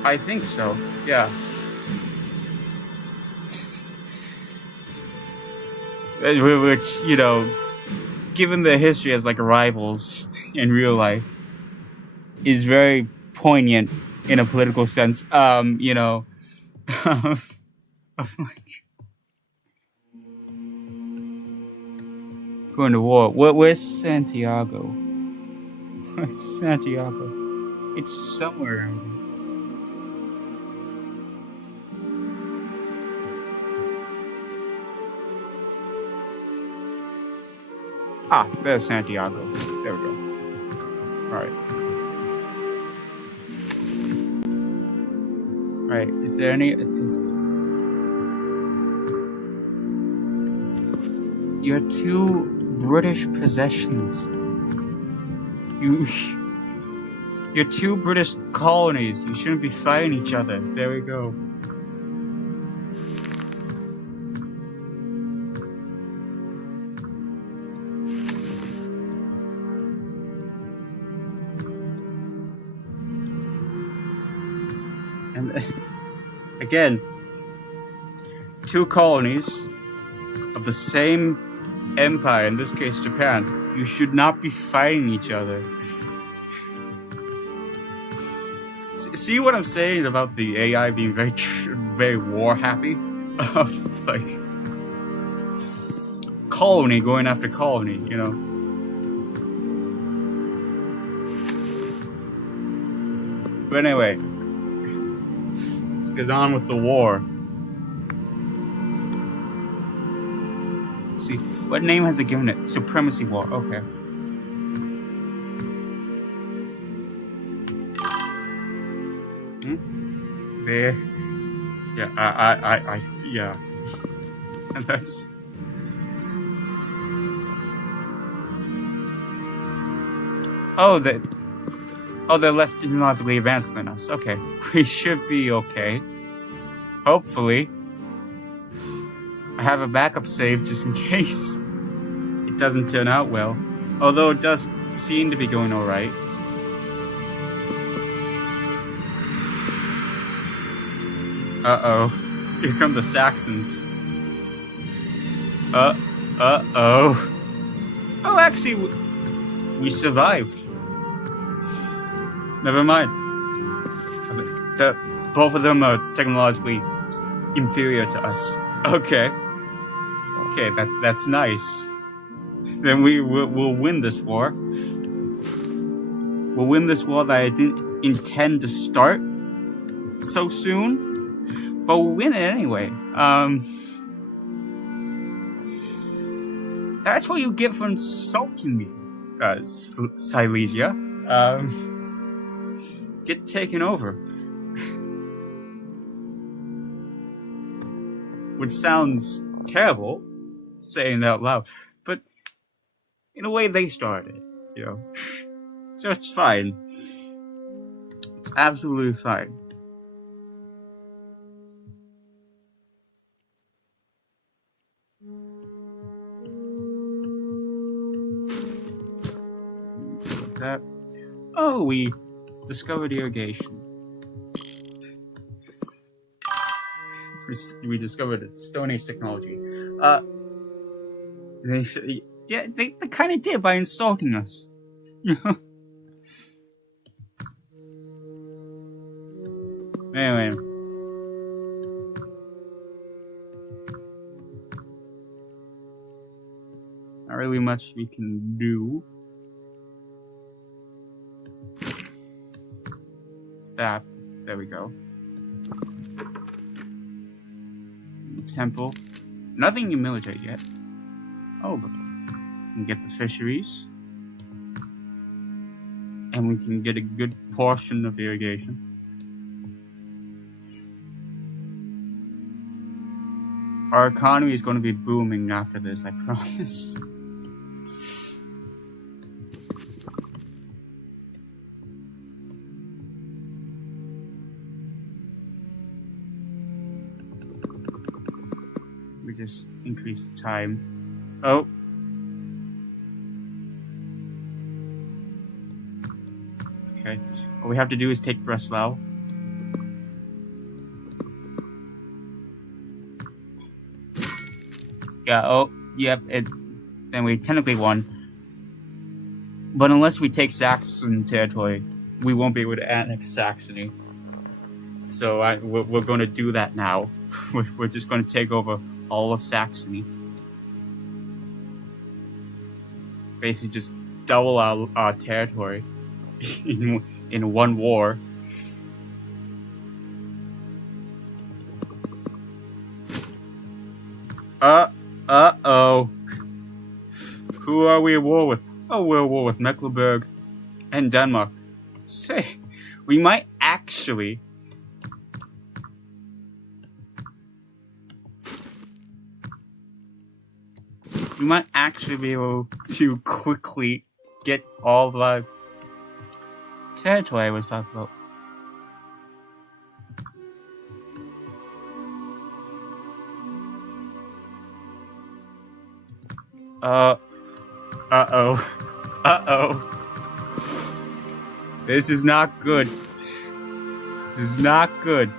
I think so, yeah. Which, given their history as like rivals in real life, is very poignant in a political sense. Going to war. Where's Santiago? Where's Santiago? It's somewhere around here. Ah, there's Santiago. There we go. Alright. Alright, is there any... Your two British possessions. Your two British colonies. You shouldn't be fighting each other. There we go. again, two colonies of the same empire, in this case Japan. You should not be fighting each other. See what I'm saying about the AI being very war happy? Like, colony going after colony, you know? But anyway, let's get on with the war. Let's see, what name has it given it? Supremacy War, okay. There. Yeah, yeah. And that's... Oh, they're less technologically advanced than us. Okay. We should be okay. Hopefully. I have a backup save just in case it doesn't turn out well. Although it does seem to be going alright. Uh-oh. Here come the Saxons. Uh-oh. Oh, actually, we survived. Never mind. Both of them are technologically inferior to us. Okay. Okay, that's nice. Then we'll win this war. We'll win this war that I didn't intend to start so soon. But we'll win it anyway. That's what you get for insulting me, Silesia. Get taken over. Which sounds terrible, saying it out loud, but in a way they started, you know. So it's fine. It's absolutely fine. That. Oh, we discovered irrigation. We discovered Stone Age technology. They kind of did by insulting us. You know. Anyway. Not really much we can do. That. There we go. Temple. Nothing in military yet. Oh, but we can get the fisheries. And we can get a good portion of irrigation. Our economy is going to be booming after this, I promise. We just increase the time. Oh. Okay. What we have to do is take Breslau. Yeah, oh, yep, then we technically won. But unless we take Saxon territory, we won't be able to annex Saxony. So we're going to do that now. We're just going to take over all of Saxony. Basically just double our territory in one war. Uh-oh. Who are we at war with? Oh, we're at war with Mecklenburg and Denmark. Say, we might actually... We might actually be able to quickly get all the territory I was talking about. Uh-oh. This is not good. This is not good.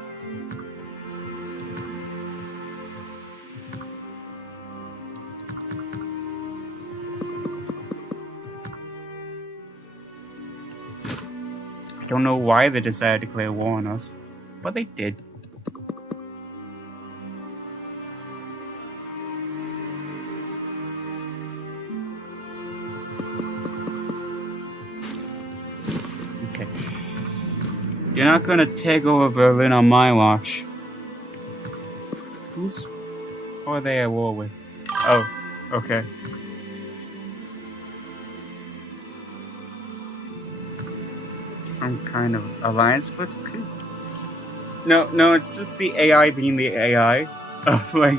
I don't know why they decided to declare war on us, but they did. Okay. You're not gonna take over Berlin on my watch. Who are they at war with? Oh, okay. Some kind of alliance, but no, it's just the AI being the AI of like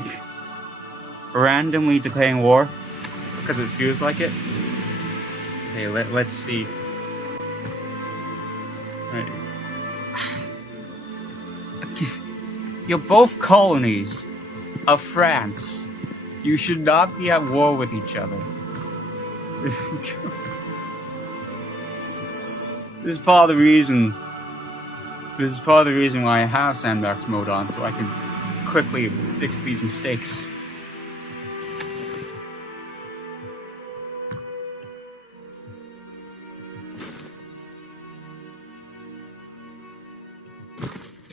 randomly declaring war because it feels like it. Okay, let's see. Right. You're both colonies of France. You should not be at war with each other. This is part of the reason. This is part of the reason why I have sandbox mode on, so I can quickly fix these mistakes.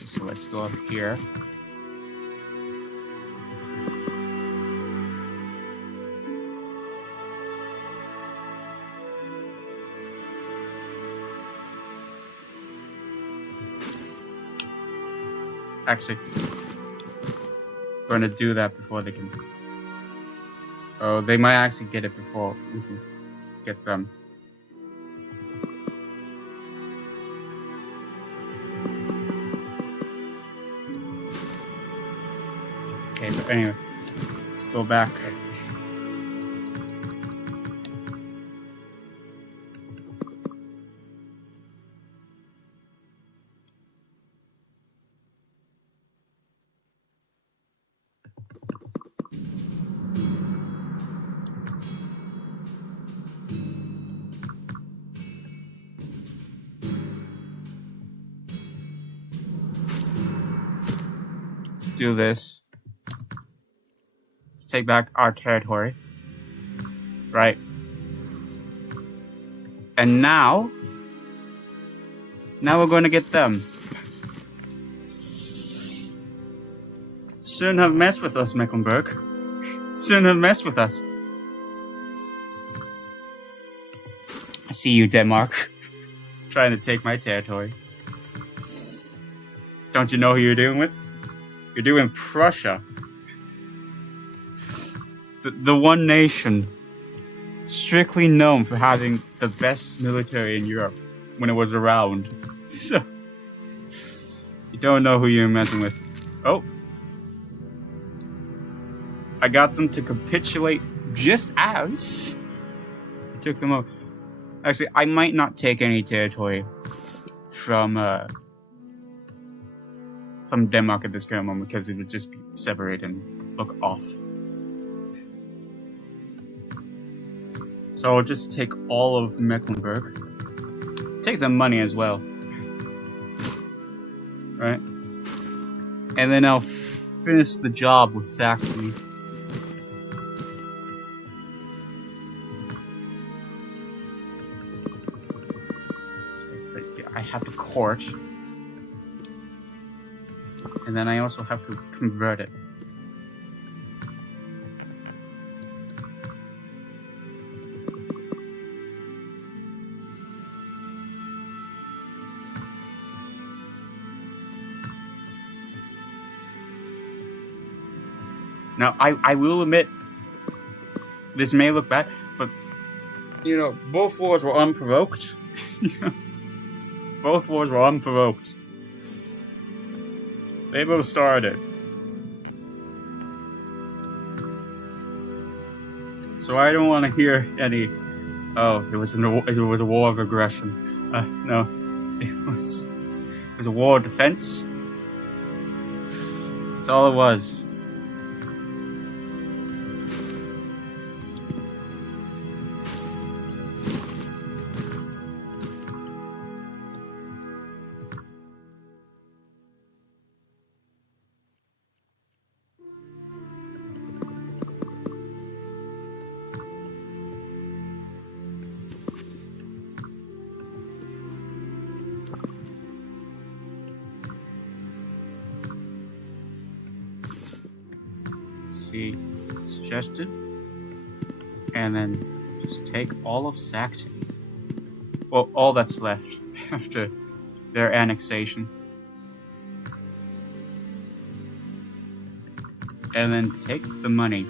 So let's go up here. Actually, we're gonna do that before they can. Oh, they might actually get it before we can get them. Okay, but anyway, let's go back. Let's do this. Let's take back our territory. Right. And now we're going to get them. Shouldn't have messed with us, Mecklenburg. Shouldn't have messed with us. I see you, Denmark. Trying to take my territory. Don't you know who you're dealing with? You're doing Prussia. The one nation strictly known for having the best military in Europe when it was around. So, you don't know who you're messing with. Oh. I got them to capitulate just as I took them over. Actually, I might not take any territory from Denmark at this current moment because it would just be separated and look off. So I'll just take all of Mecklenburg. Take the money as well. Right? And then I'll finish the job with Saxony. I have the court. And then I also have to convert it. Now, I will admit, this may look bad, but, you know, both wars were unprovoked. Both wars were unprovoked. They both started. So I don't want to hear any, oh, it was a war of aggression. No, it was a war of defense. That's all it was. see suggested, and then just take all of Saxony. Well, all that's left after their annexation. And then take the money.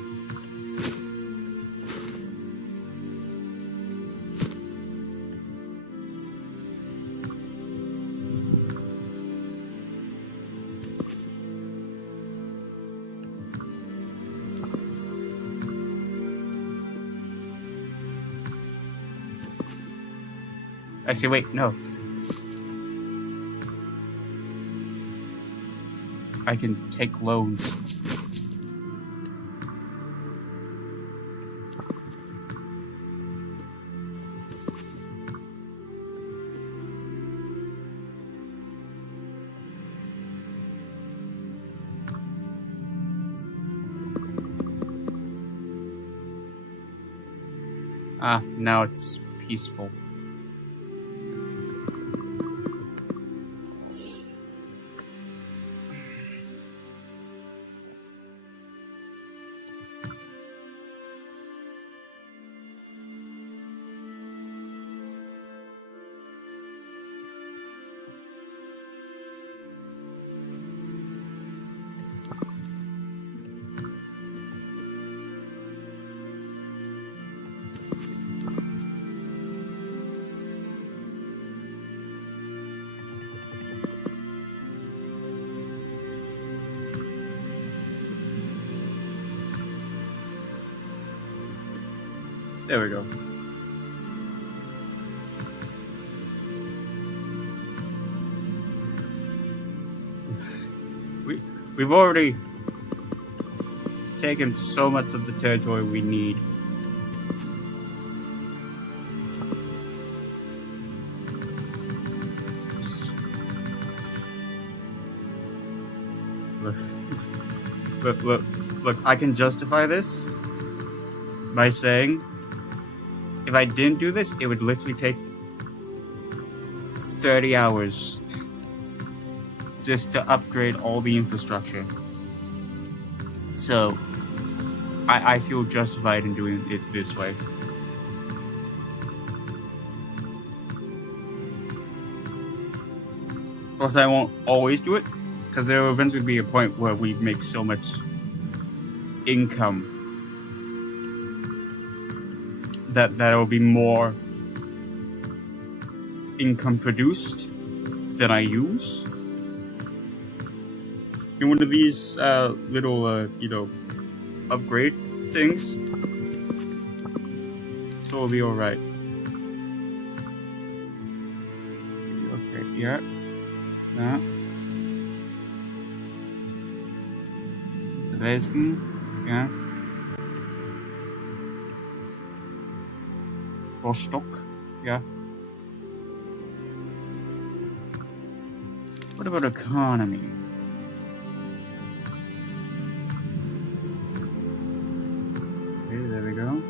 I see, wait, no. I can take loans. Ah, now it's peaceful. There we go. We've already taken so much of the territory we need. Look, I can justify this by saying if I didn't do this, it would literally take 30 hours just to upgrade all the infrastructure. So, I feel justified in doing it this way. Of course, I won't always do it, because there will eventually be a point where we make so much income that there will be more income produced than I use. In one of these little, upgrade things, so it'll be alright. Okay, yeah. Ja. Dresden, ja. Rostock, yeah. What about economy? Okay, there we go.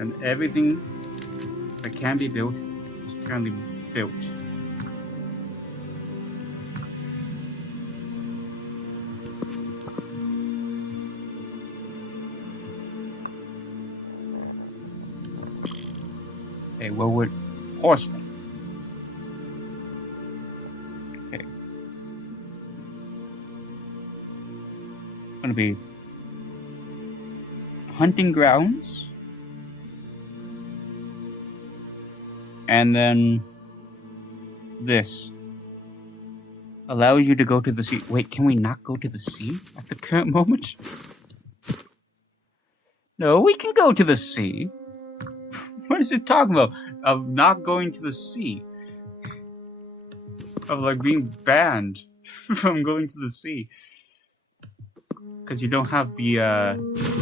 And everything that can be built is currently built. Okay, well, with horsemen. Okay. Gonna be hunting grounds. And then this allows you to go to the sea. Wait, can we not go to the sea at the current moment? No, we can go to the sea. What is it talking about? Of not going to the sea. Of like being banned from going to the sea. Because you don't have the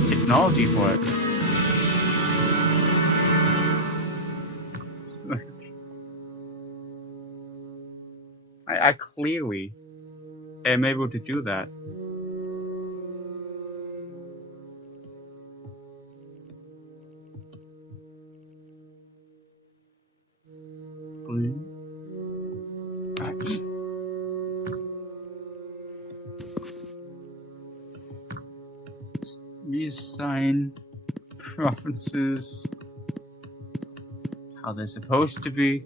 technology for it. I clearly am able to do that. reassign provinces how they're supposed to be.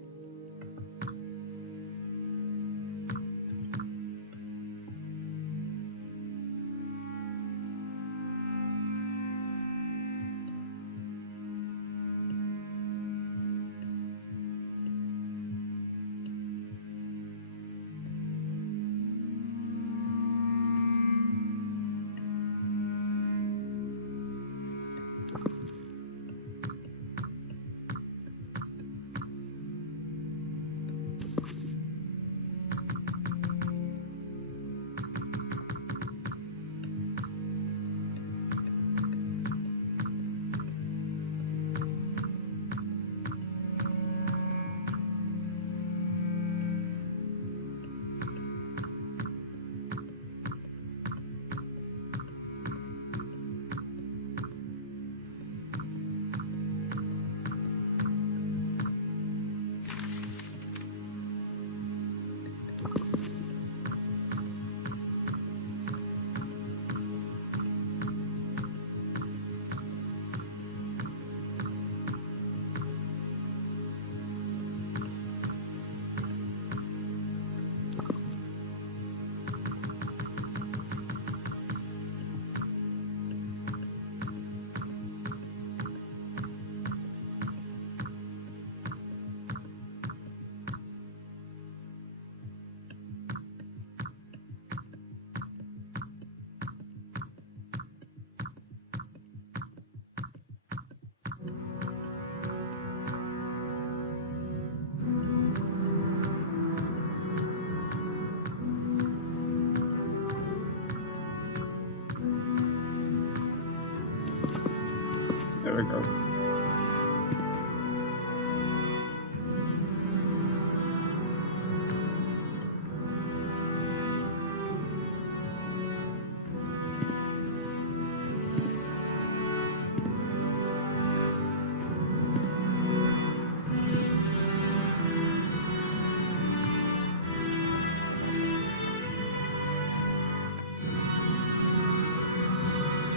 There we go.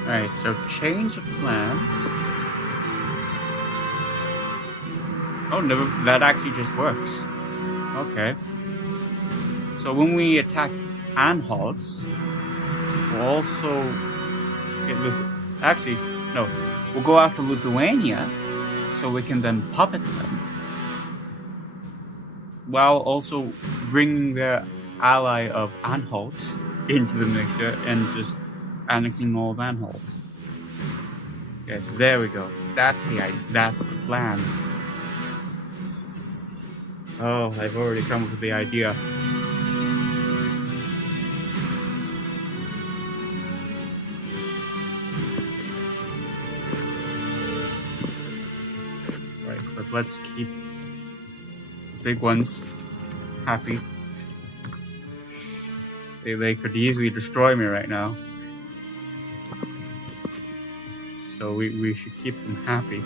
Alright, so change of plans. Oh, never. That actually just works. Okay. So when we attack Anhalt, we'll also get actually, no. We'll go after Lithuania, so we can then puppet them, while also bringing the ally of Anhalt into the mixture and just annexing all of Anhalt. Okay, so there we go. That's the idea. That's the plan. Oh, I've already come up with the idea. Right, but let's keep the big ones happy. They could easily destroy me right now. So we should keep them happy.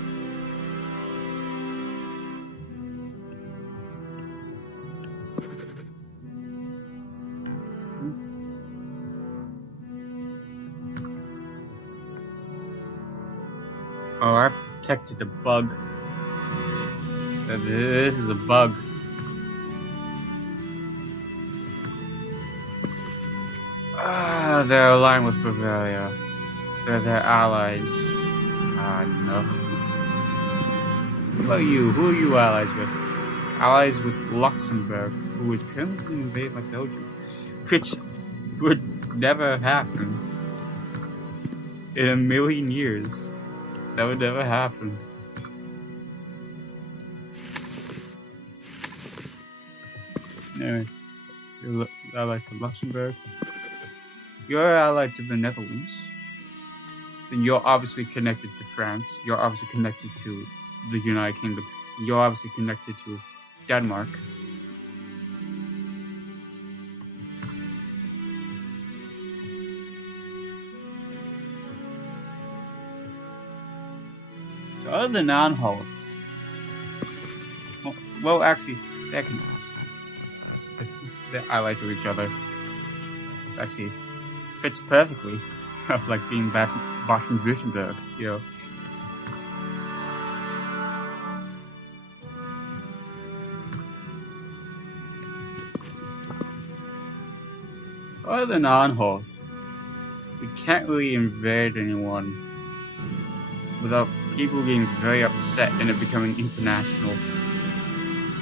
Oh, I've detected a bug. This is a bug. They're aligned with Bavaria. They're their allies. No. Who are you? Who are you allies with? Allies with Luxembourg, who is currently invaded by Belgium. Which would never happen. In a million years. That would never happen. Anyway, you're allied to Luxembourg. You're allied to the Netherlands. Then you're obviously connected to France. You're obviously connected to the United Kingdom. You're obviously connected to Denmark. So other than Anhalts, well, actually, they're allied to each other. Actually, fits perfectly. of like being Baden-Württemberg, you know. So other than Anhalt, we can't really invade anyone without people getting very upset and it becoming international.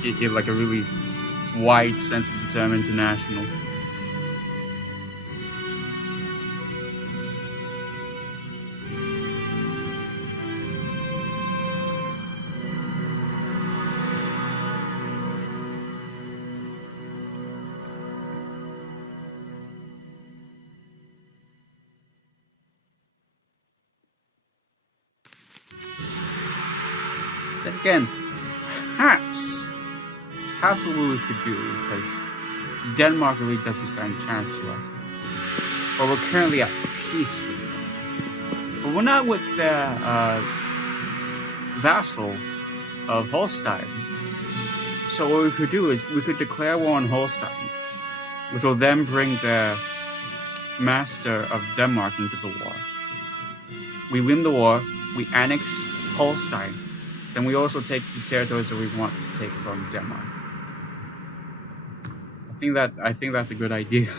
In like a really wide sense of the term international. Then again, perhaps what we could do is because Denmark really doesn't stand a chance to us. But we're currently at peace with them. But we're not with the vassal of Holstein. So what we could do is we could declare war on Holstein, which will then bring the master of Denmark into the war. We win the war, we annex Holstein, then we also take the territories that we want to take from Denmark. I think that's a good idea.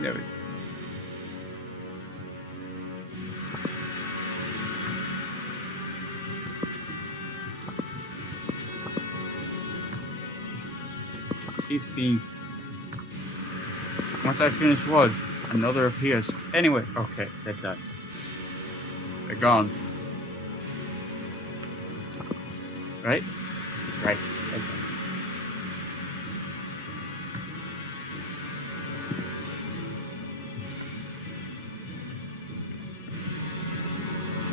There we go. Keeps being. Once I finish one, another appears. Anyway, okay, they're done. They're gone. Right? Right. Okay.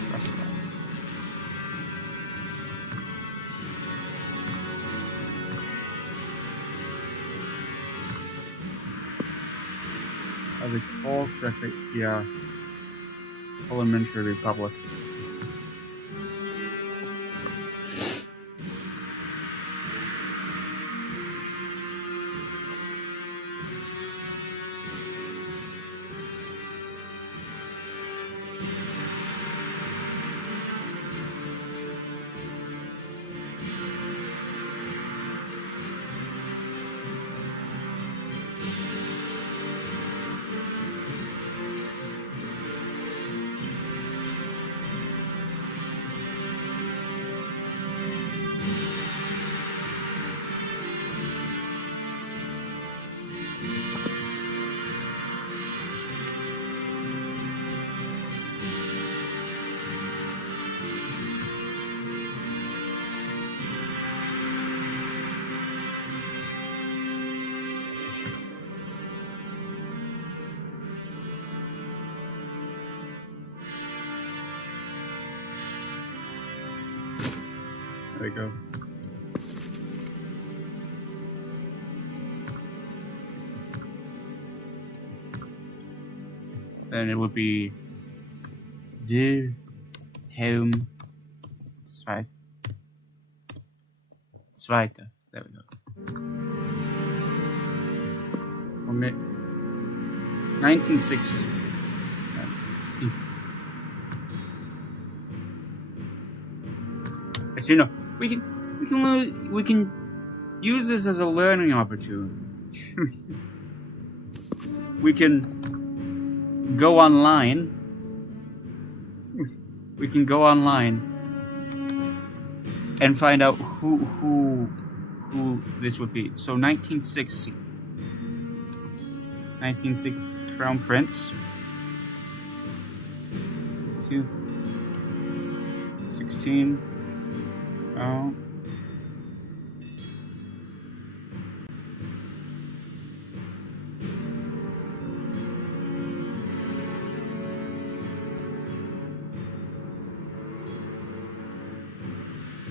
Press that. I recall correctly, yeah. Parliamentary Republic. There we go. Then it would be Wilhelm Zweite. There we go. From 1960. As you know, we can use this as a learning opportunity. We can go online. We can go online and find out who this would be. So 1960. 1960 Crown Prince. 16. Oh.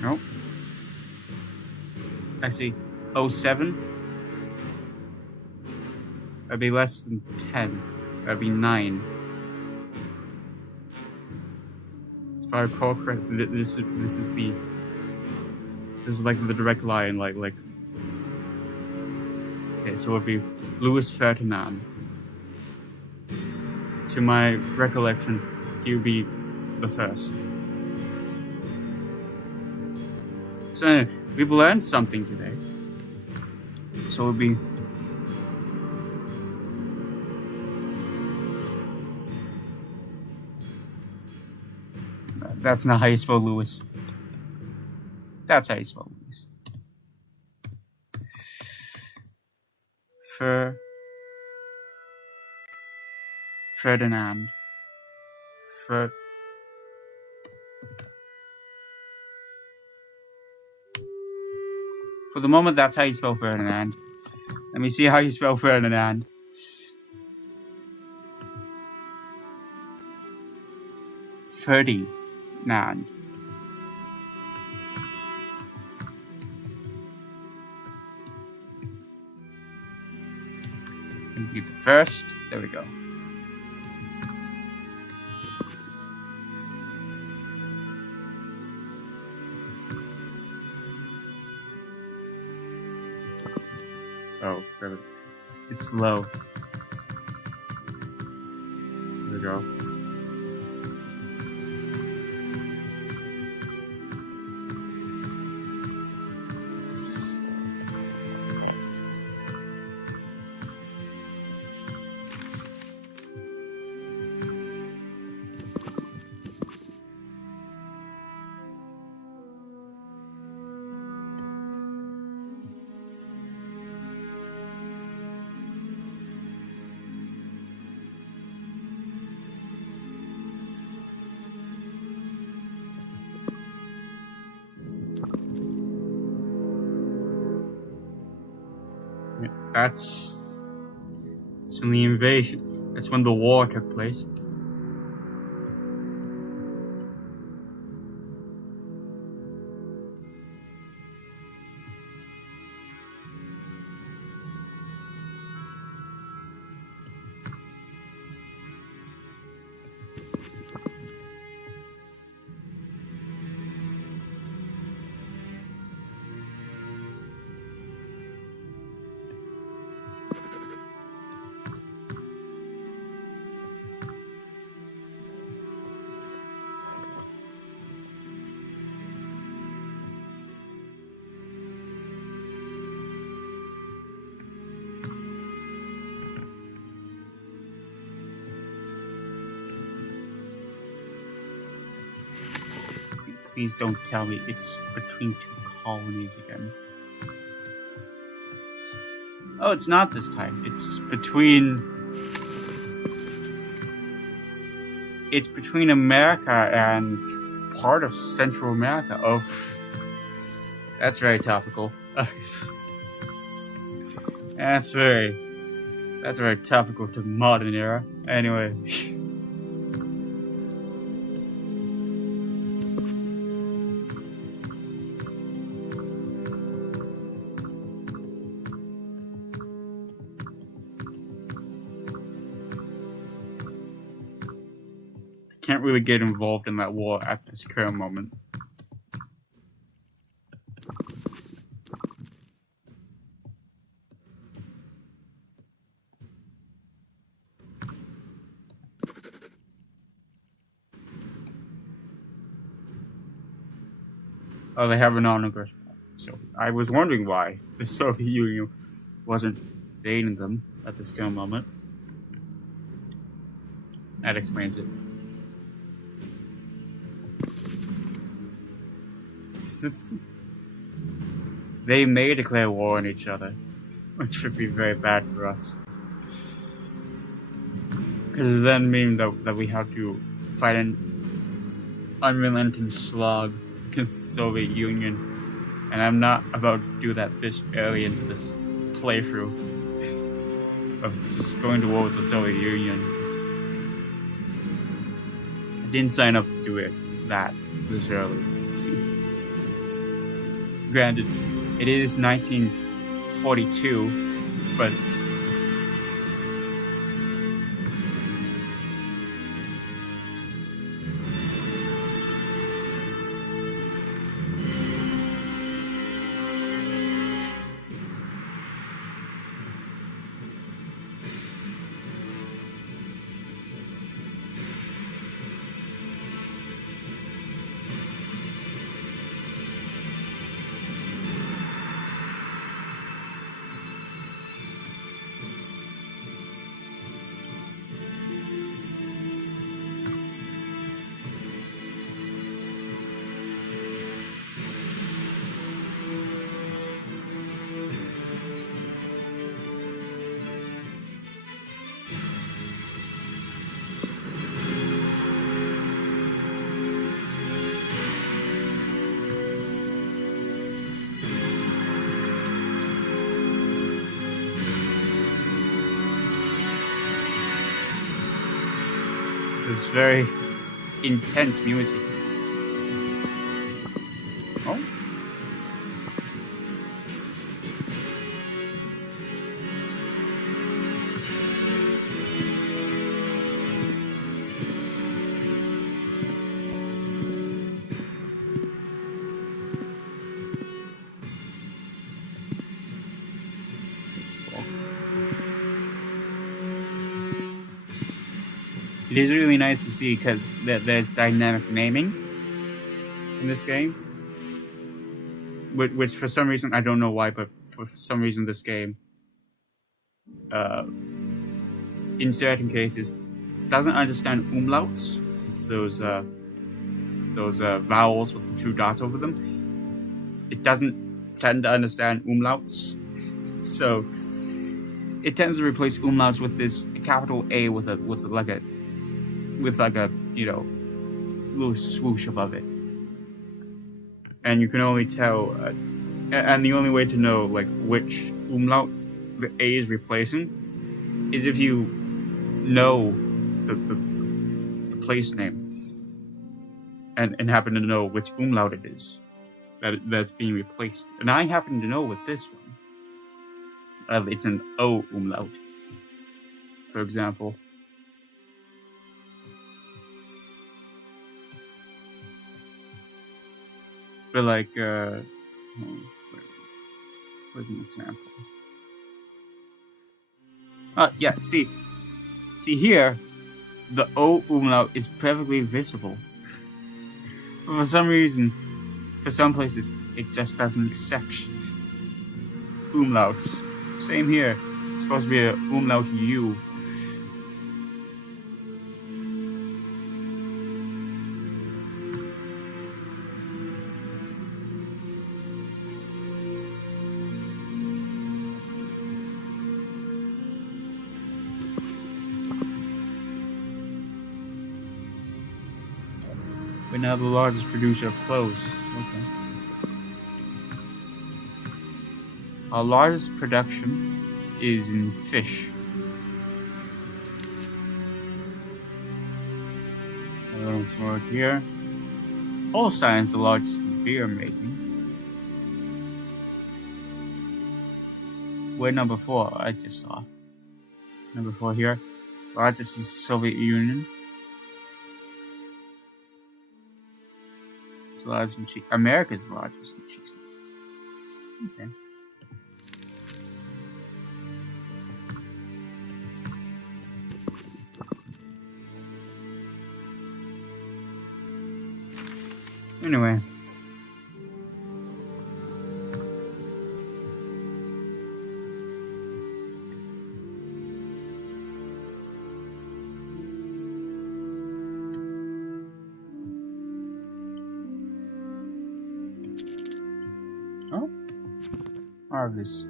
Nope. I see. 07. That'd be less than 10. That'd be 9. If I recall correctly, this is the This is like the direct line, like. Okay, so it would be Louis Ferdinand. To my recollection, he would be the first. So anyway, we've learned something today. So it would be that's not how you spell Louis. That's how you spell Louis. Ferdinand. For the moment, that's how you spell Ferdinand. Let me see how you spell Ferdinand. Ferdinand. Can be the first. There we go. Oh, it's low. There we go. That's when the invasion. That's when the war took place. Please don't tell me it's between two colonies again. Oh, it's not this time. It's between America and part of Central America. Oh, that's very topical. That's very topical to modern era. Anyway. Can't really get involved in that war at this current moment. Oh, they have an non-aggressive. So I was wondering why the Soviet Union wasn't invading them at this current moment. That explains it. They may declare war on each other, which would be very bad for us. Because it then means that we have to fight an unrelenting slog against the Soviet Union. And I'm not about to do that this early into this playthrough of just going to war with the Soviet Union. I didn't sign up to do it this early. Granted, it is 1942, but This very intense music. Oh. It is really nice to see because there's dynamic naming in this game, which for some reason, I don't know why, but for some reason this game, in certain cases, doesn't understand umlauts, those vowels with the two dots over them. It doesn't tend to understand umlauts, so it tends to replace umlauts with this capital A with like a little swoosh above it, and you can only tell, and the only way to know like which umlaut the A is replacing is if you know the place name and happen to know which umlaut it is that's being replaced. And I happen to know with this one, it's an O umlaut, for example. But like, where's an example? Yeah, see here, the O umlaut is perfectly visible. But for some reason, for some places, it just doesn't accept umlauts. Same here. It's supposed to be an umlaut U. We're now the largest producer of clothes. Okay. Our largest production is in fish. Right here. Holstein is the largest in beer making. We're number 4, I just saw. Number 4 here. Largest is Soviet Union. It's the largest in cheese. America's the largest in cheese. Okay. Anyway. Oh, harvest.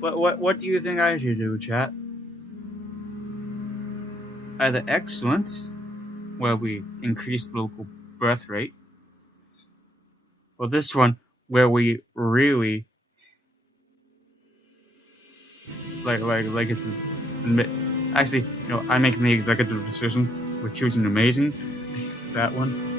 What do you think I should do, chat? Either excellent, where we increase local birth rate, or this one, where we really like it's actually, I'm making the executive decision. We're choosing amazing. That one.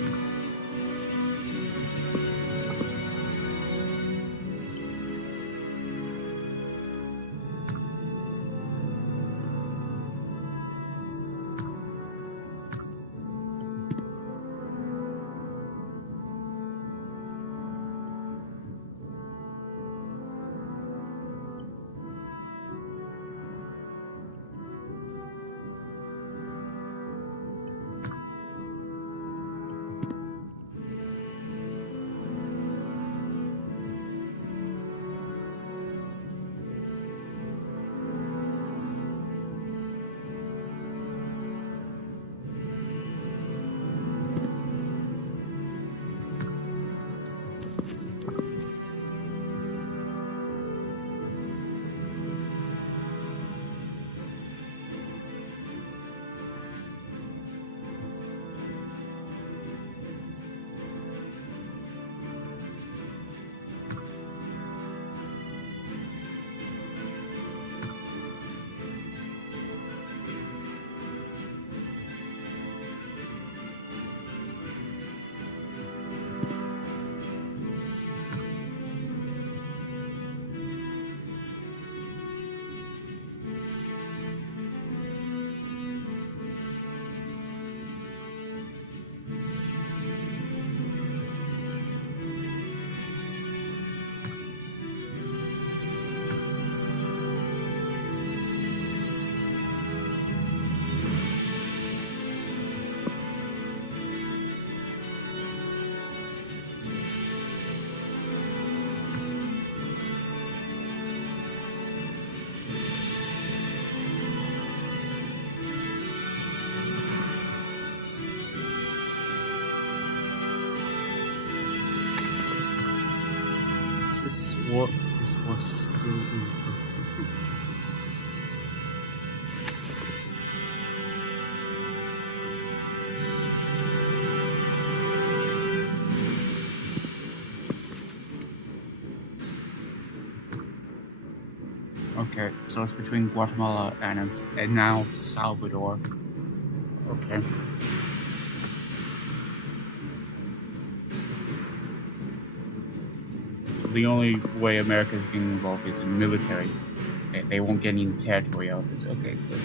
what this was still is. Okay, so it's between Guatemala and now Salvador. Okay. The only way America is getting involved is in military. They won't get any territory out of it. Okay, good.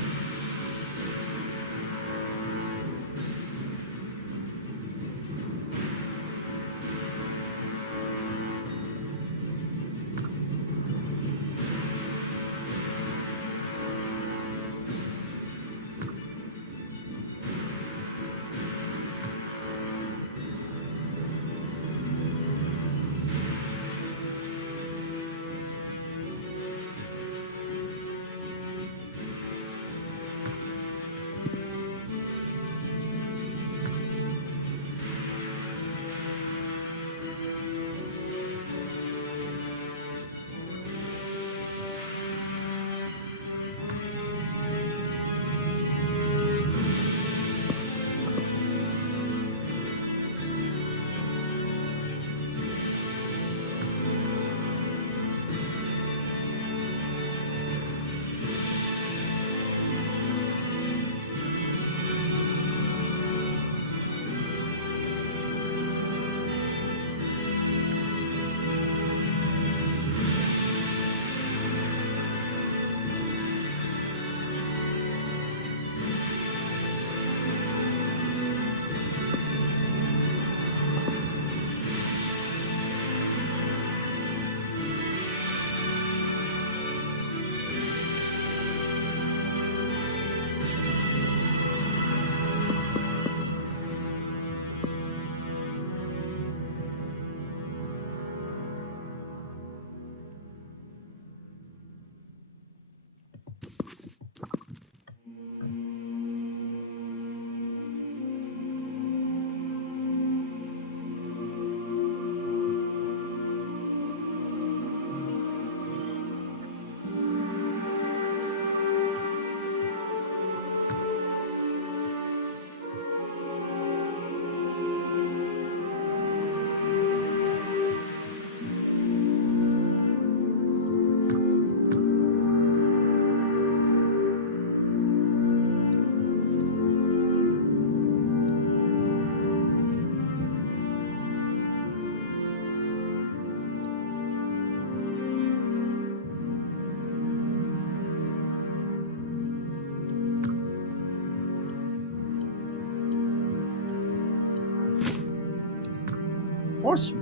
Horse.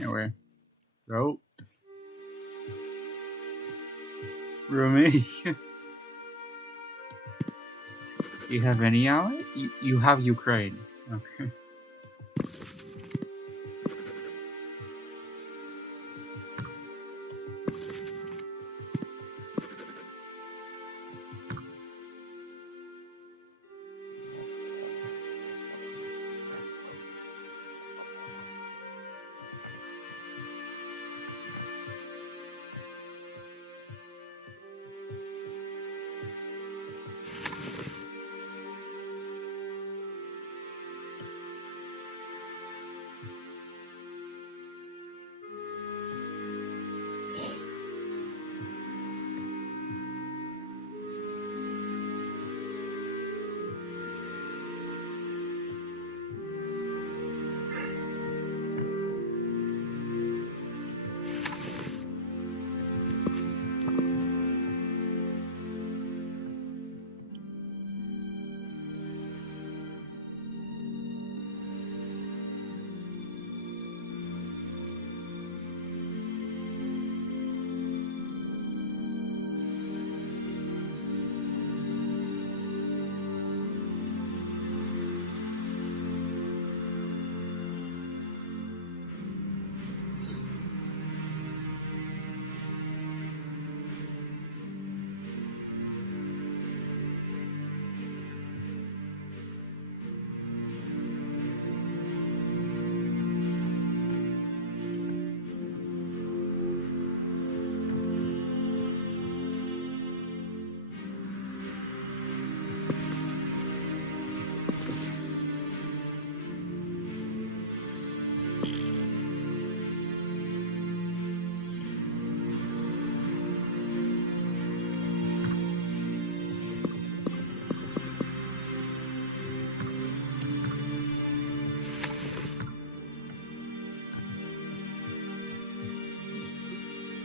Anyway. So. Rumi. You have any ally? You have Ukraine. Okay.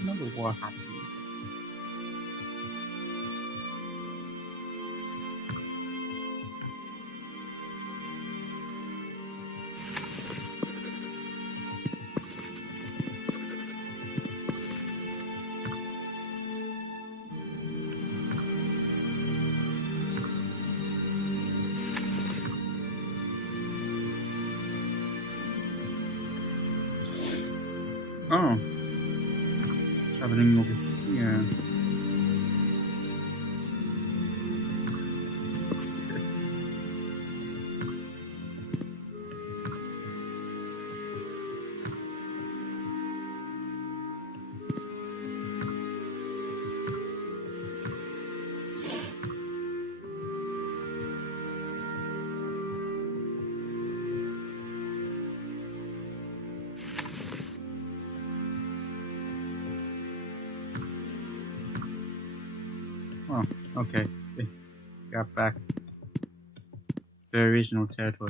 Another war happening. Oh. What's happening over here? Oh, okay. They got back the original territory.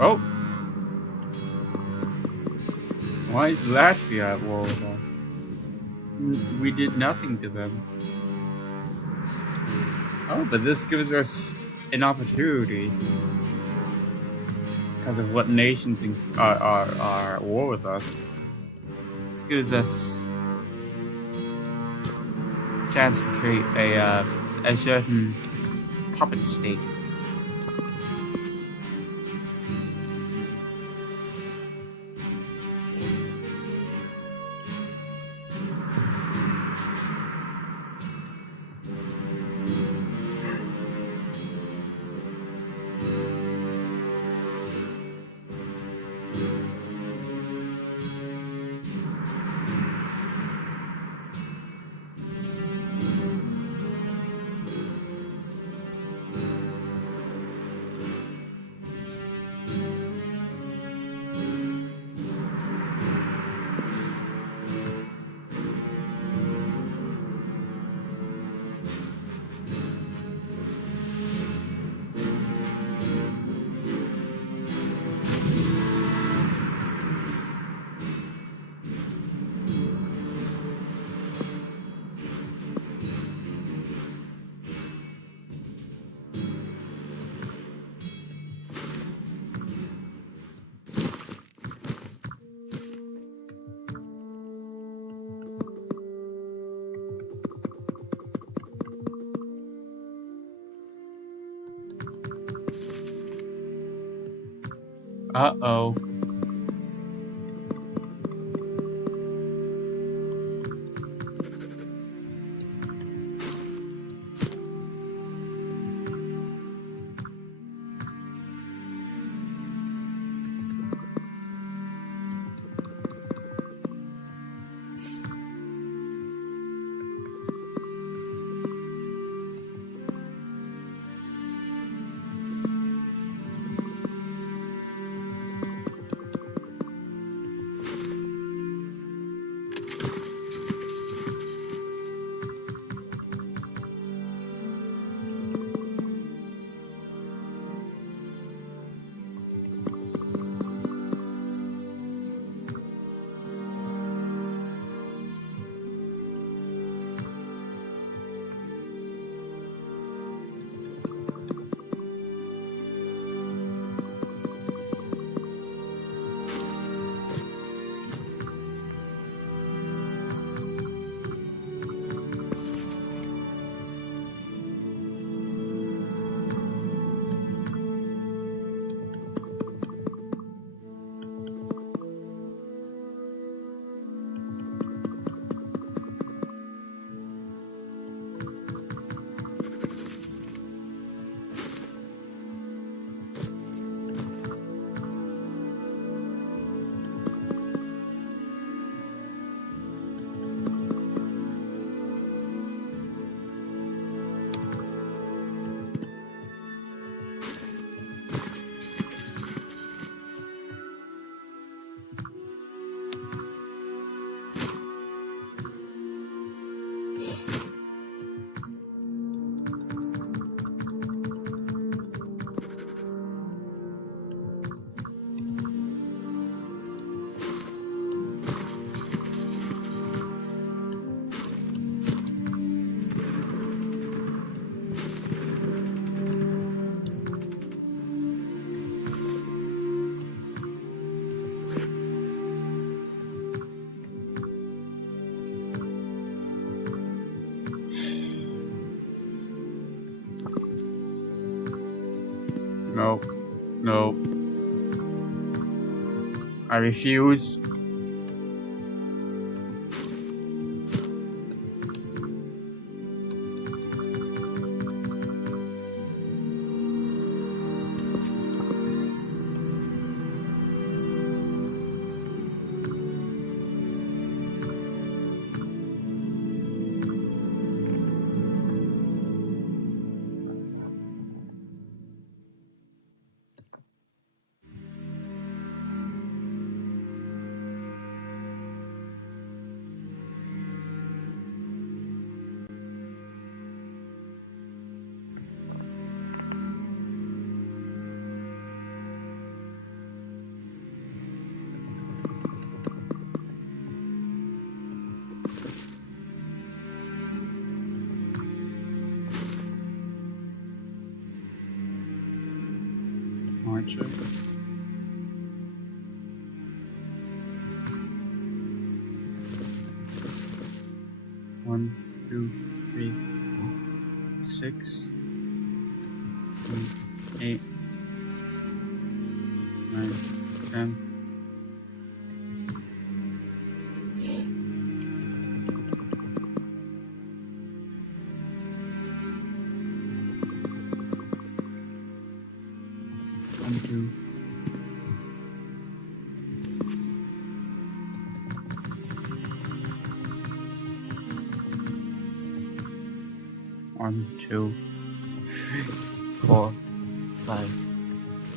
Oh! Why is Latvia at war with us? We did nothing to them. Oh, but this gives us an opportunity. Because of what nations are at war with us. This gives us a chance to create a certain puppet state. Uh-oh. No. No. I refuse. Archer. One, 2, 3, 4, 6, 7, 8, 9, 10. One, two. One, 2, 3, 4, 5,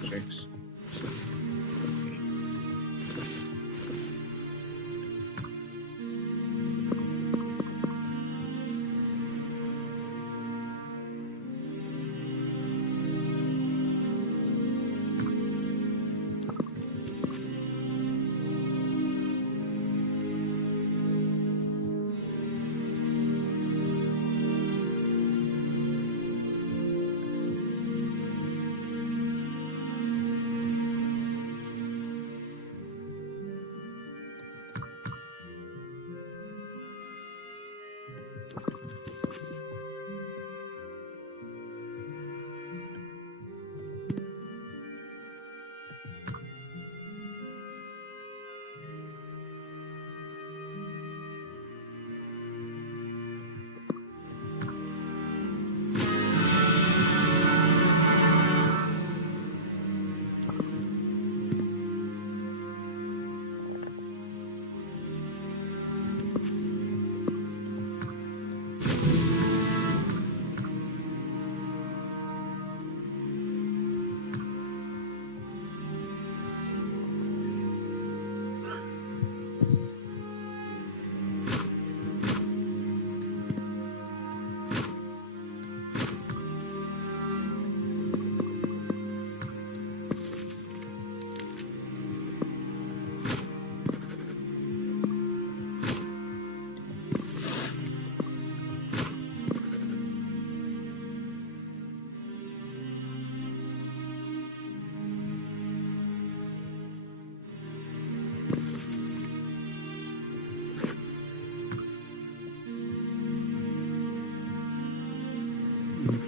6, 7.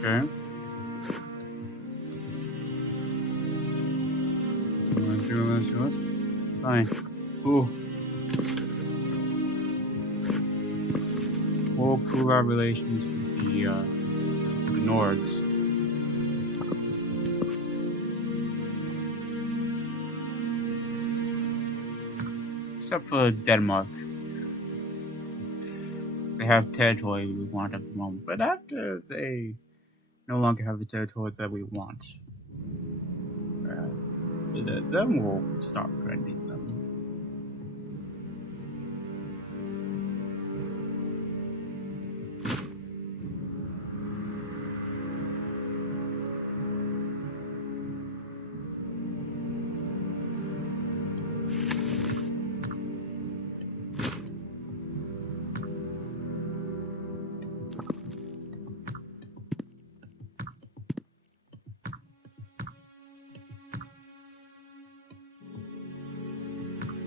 Okay. Let's do it. Fine. Ooh. We'll prove our relations with the Nords. Except for Denmark. They have territory we want at the moment, but after they no longer have the territory that we want, then we'll start friending them.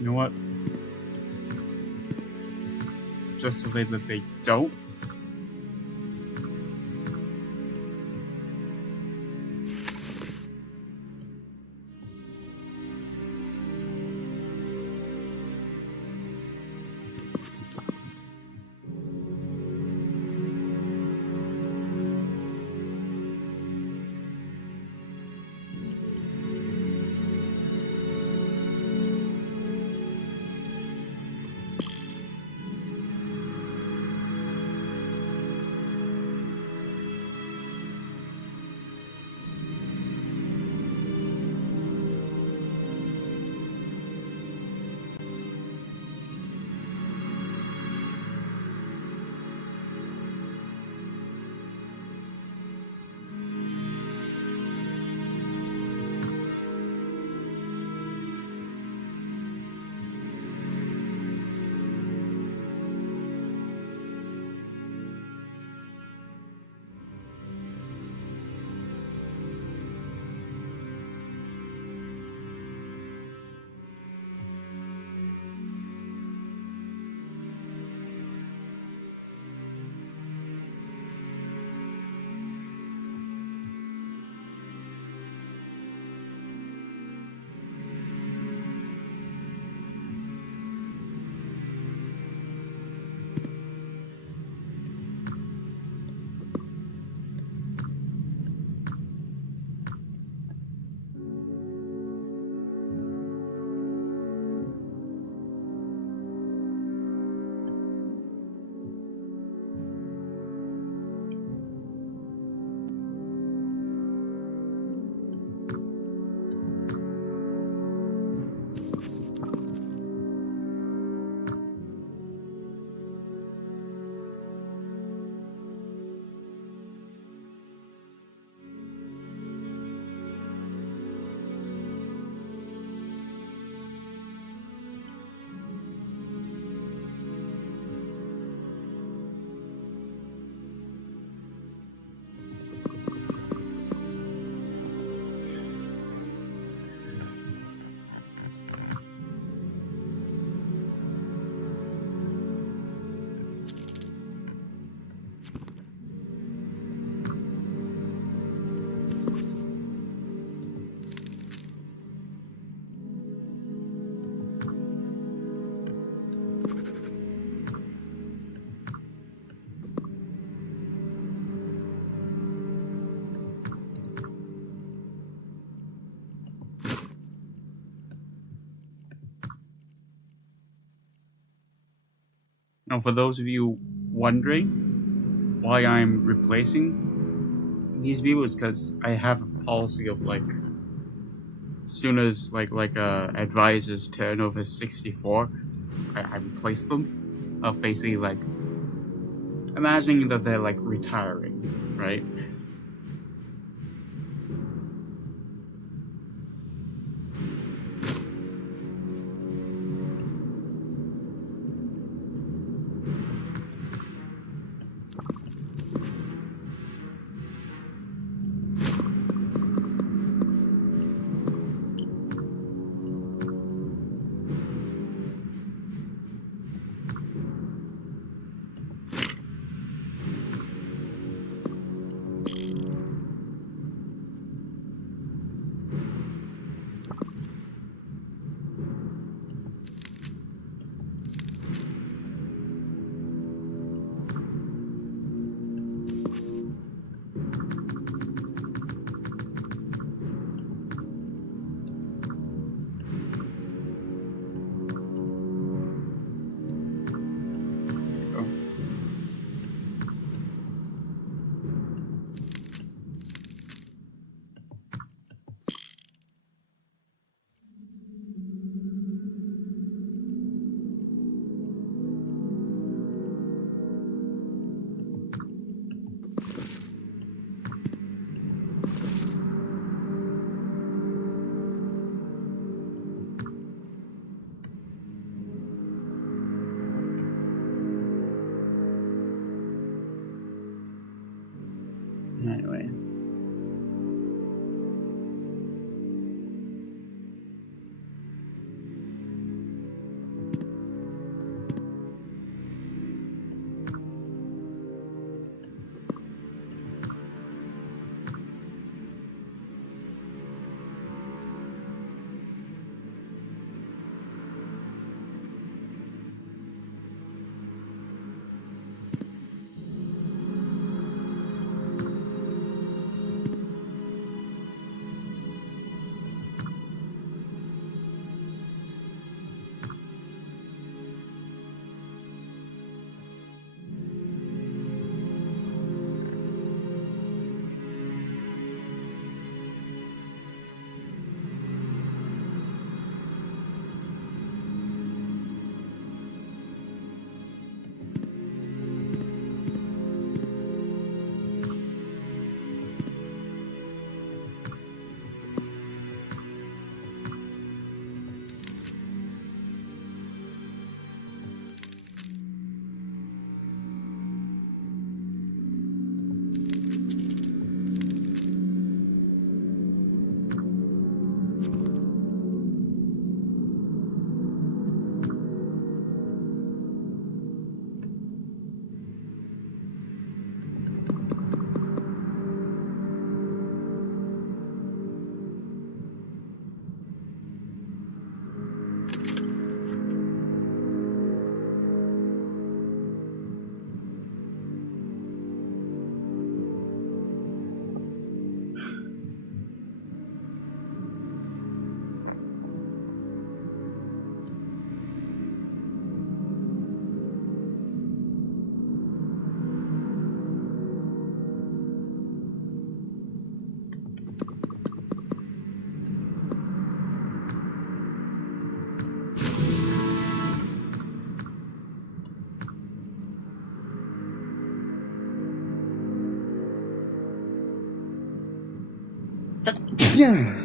You know what? Just to say that they don't. Now, for those of you wondering why I'm replacing these viewers, because I have a policy of like, as soon as advisors turn over 64, I replace them. Of basically like imagining that they're like retiring, right? Yeah.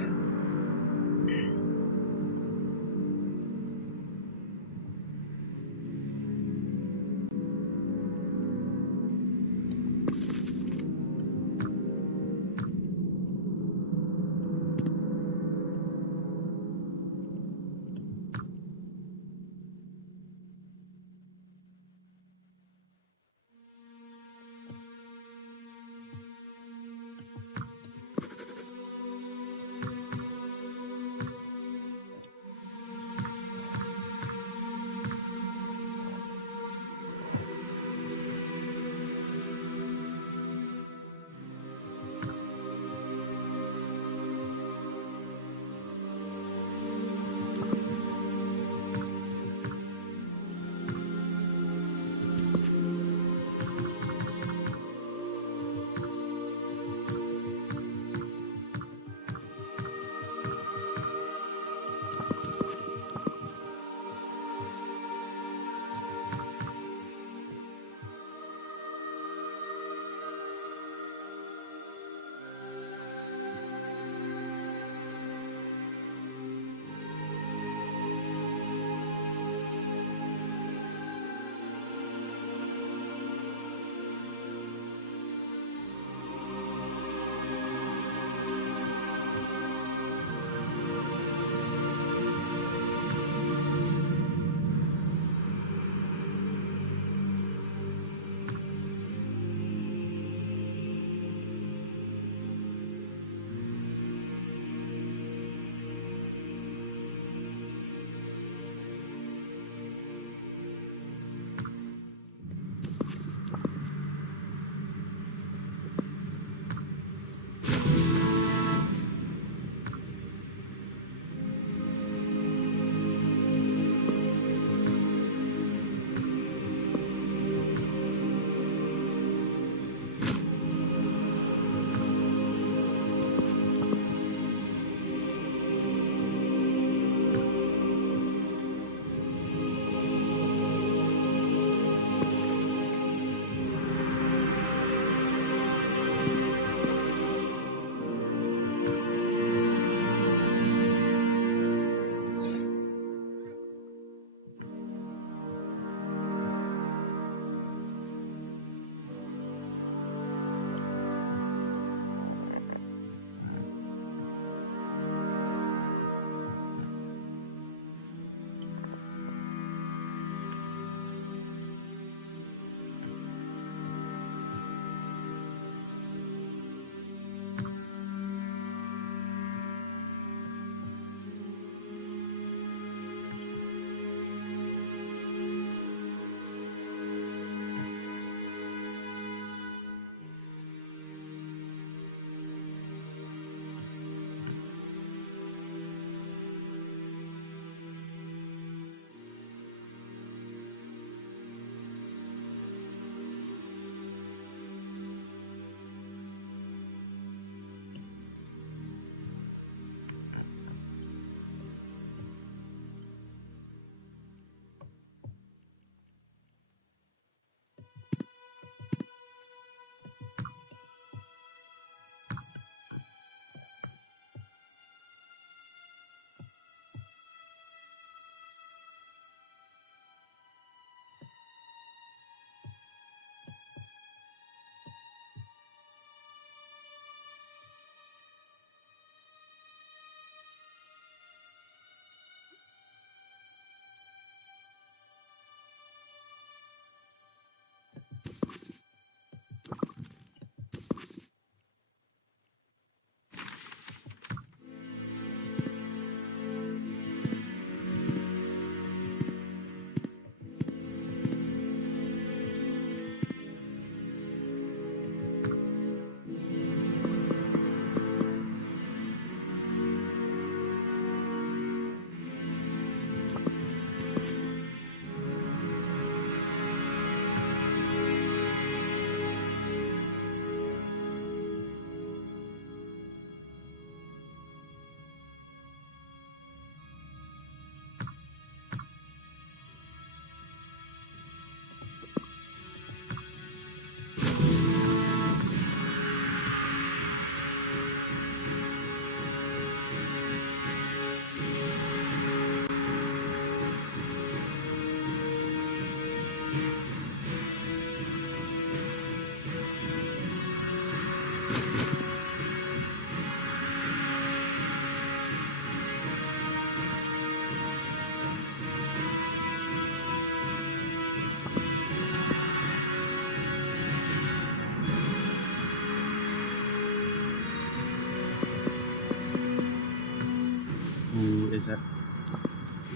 is at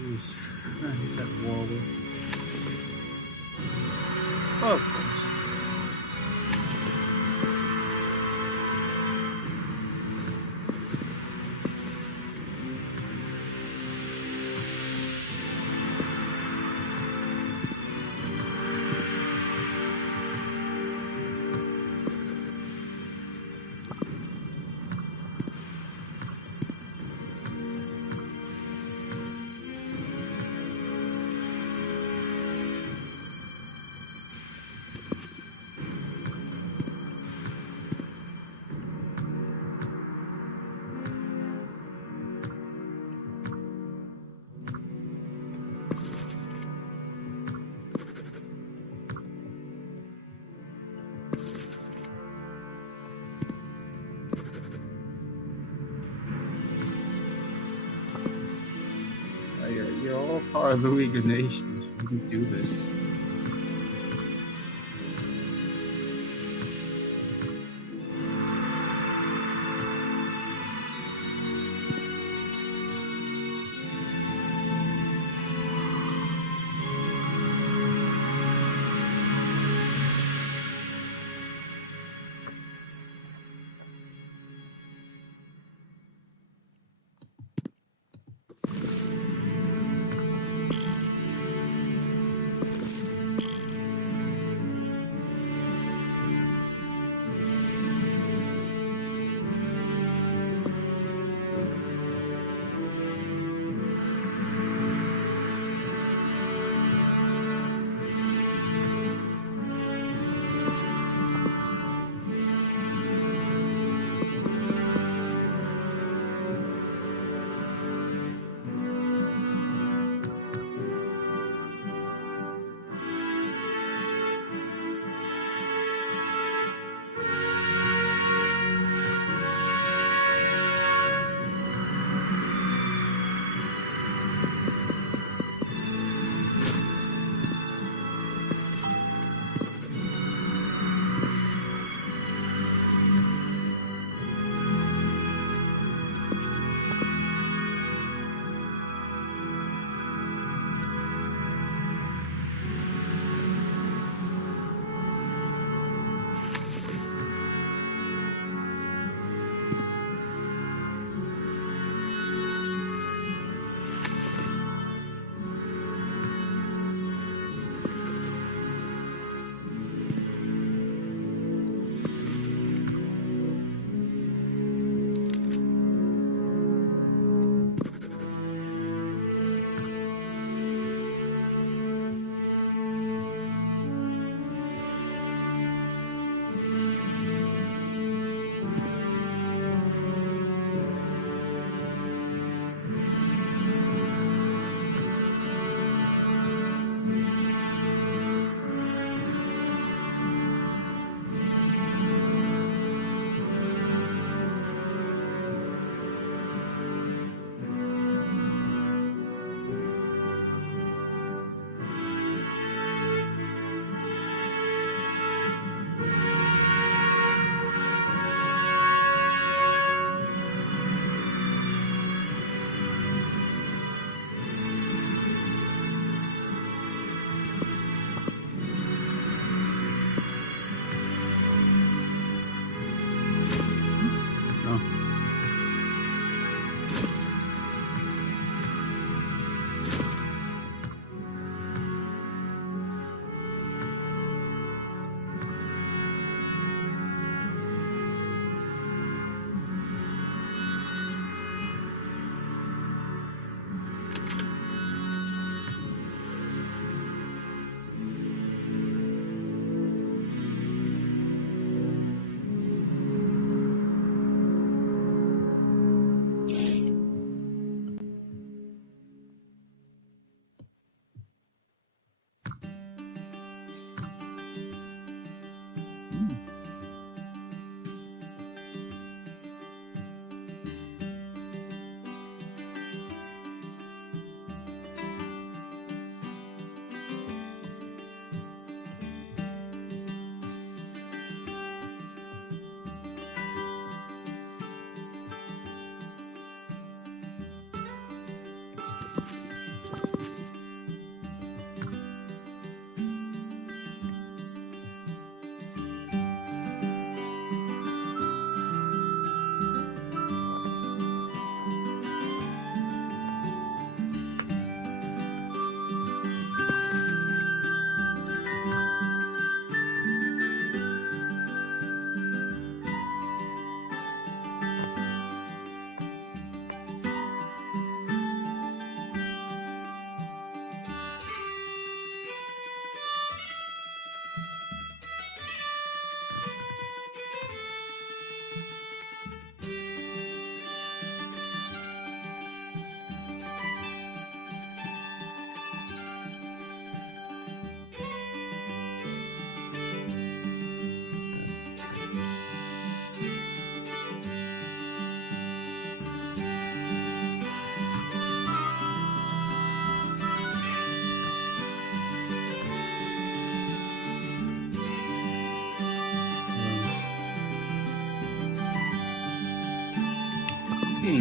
he's at war with. Oh, of course. You're all part of the League of Nations. You can do this.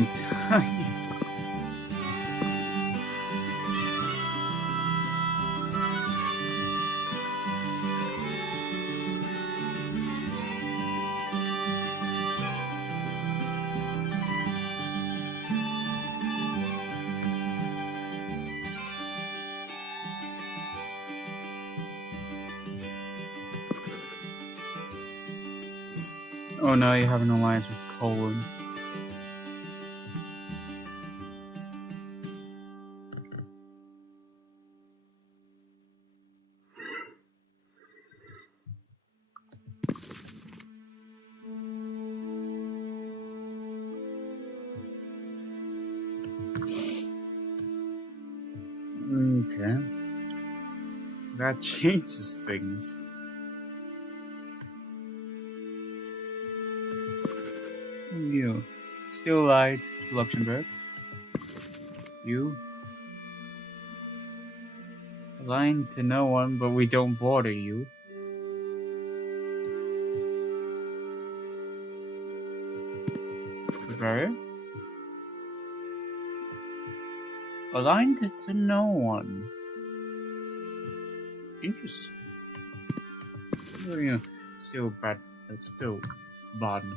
didn't tell you. Oh no, you have an alliance with Poland. Okay. That changes things. You. Still allied to Luxembourg. You. Aligned to no one, but we don't border you. Bavaria. Aligned to no one. Interesting. You know, still bad. It's still Baden.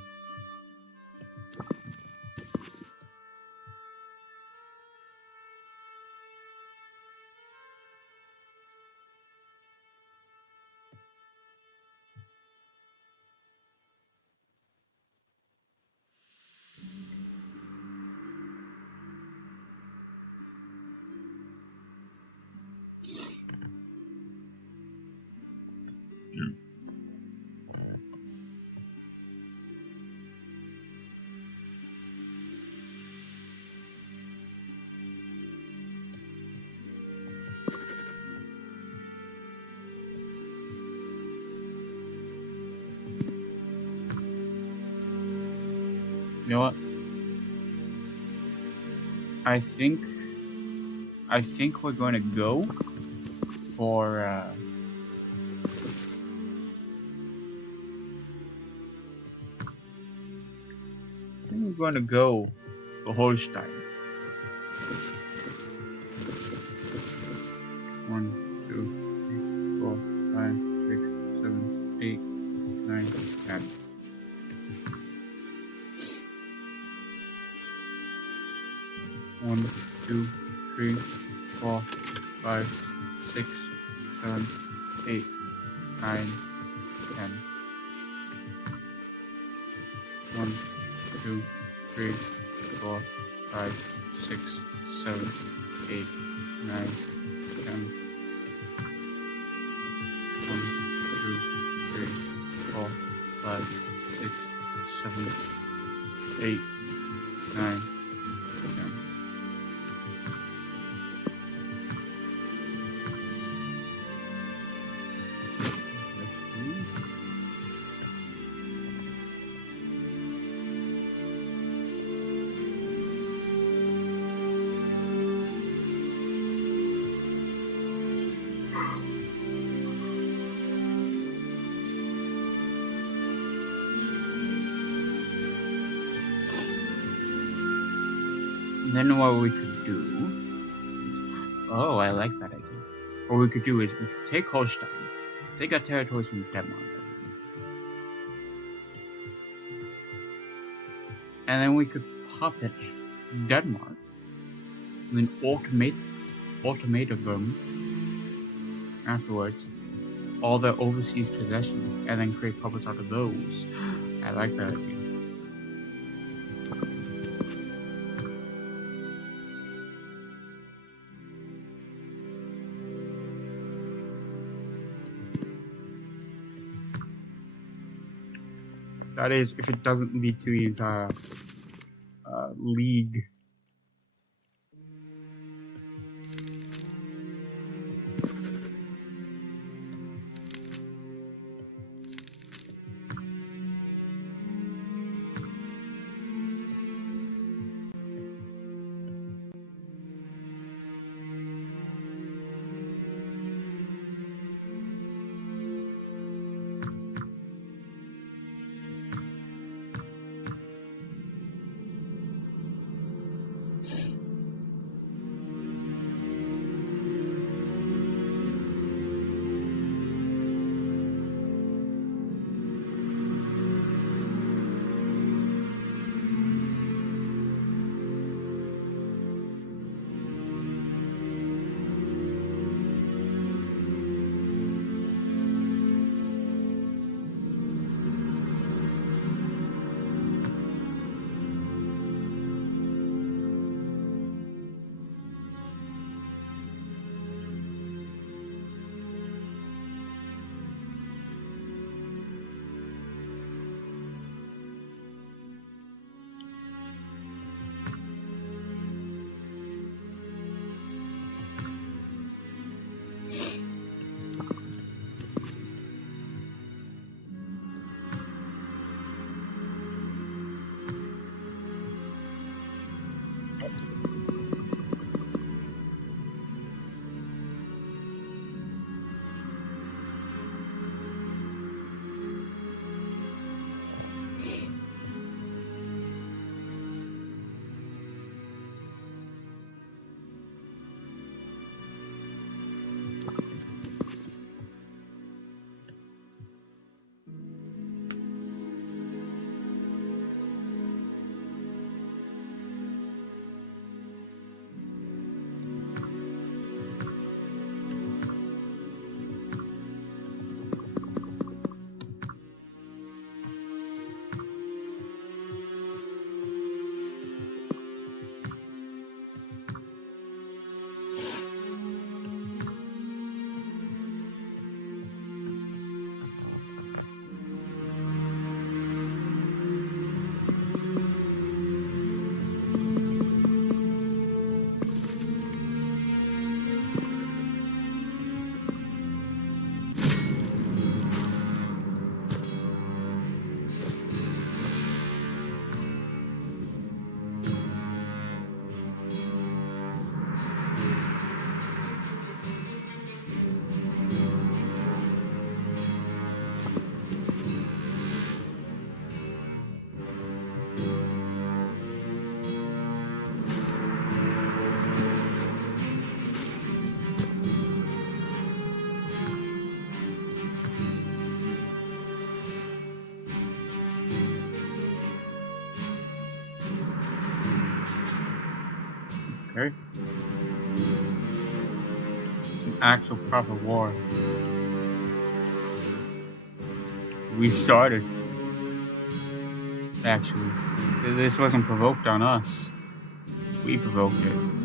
You know what? I think we're going to go for I think we're going to go for Holstein. 1, 2, 3, 4, 5, 6, 7, 8, 9, 10. One, 2, 3, 4, 5, 6, 7, 8, 9, 10. 1, 2, 3, 4, 5, 6, 7, 8, 9, 10. 1, 2, 3, 4, 5, 6, 7, 8, 9, 10. Then what we could do is, oh, I like that idea. What we could do is we could take Holstein, take our territories from Denmark, and then we could puppet Denmark, and then automate them afterwards, all their overseas possessions, and then create puppets out of those. I like that idea. That is, if it doesn't lead to the entire league. Okay. An actual proper war. We started. Actually. This wasn't provoked on us. We provoked it.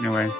Anyway.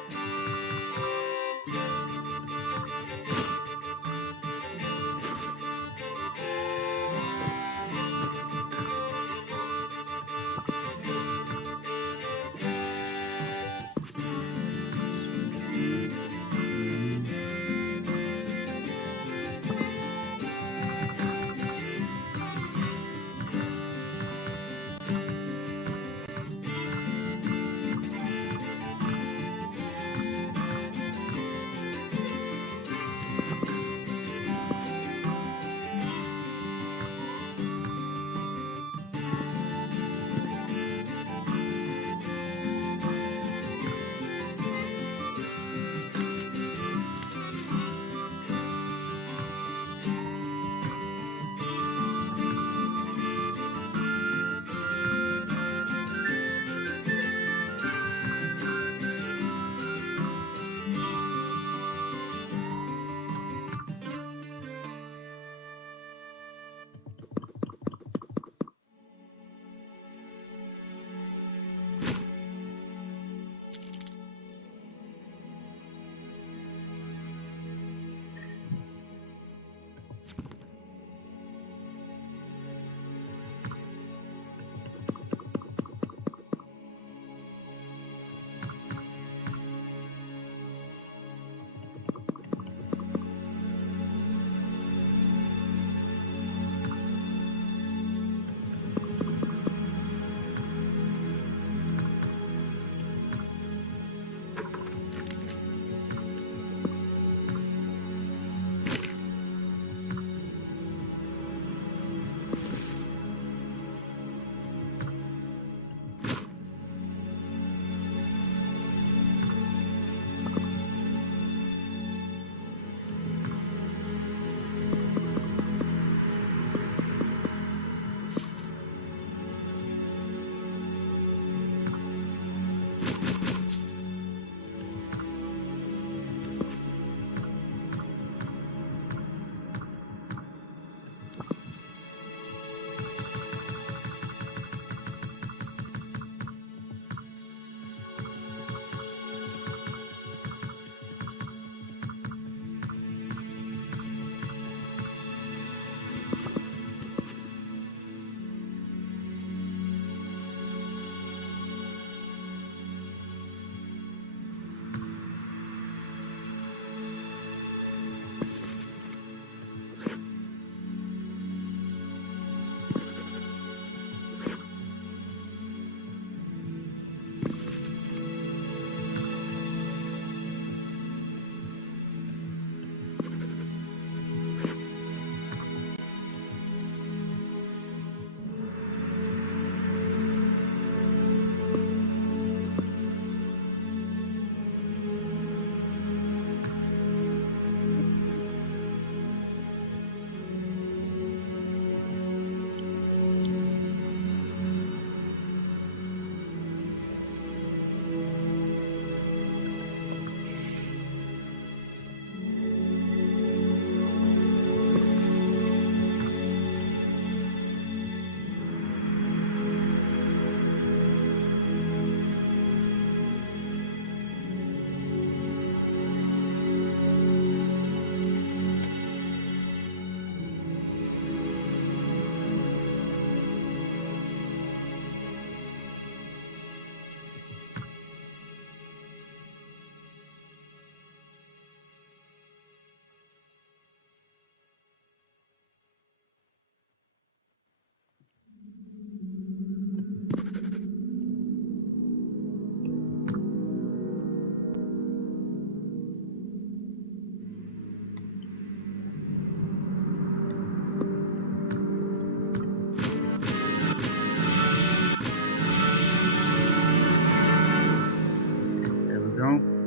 go.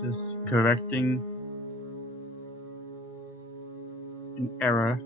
Just correcting an error.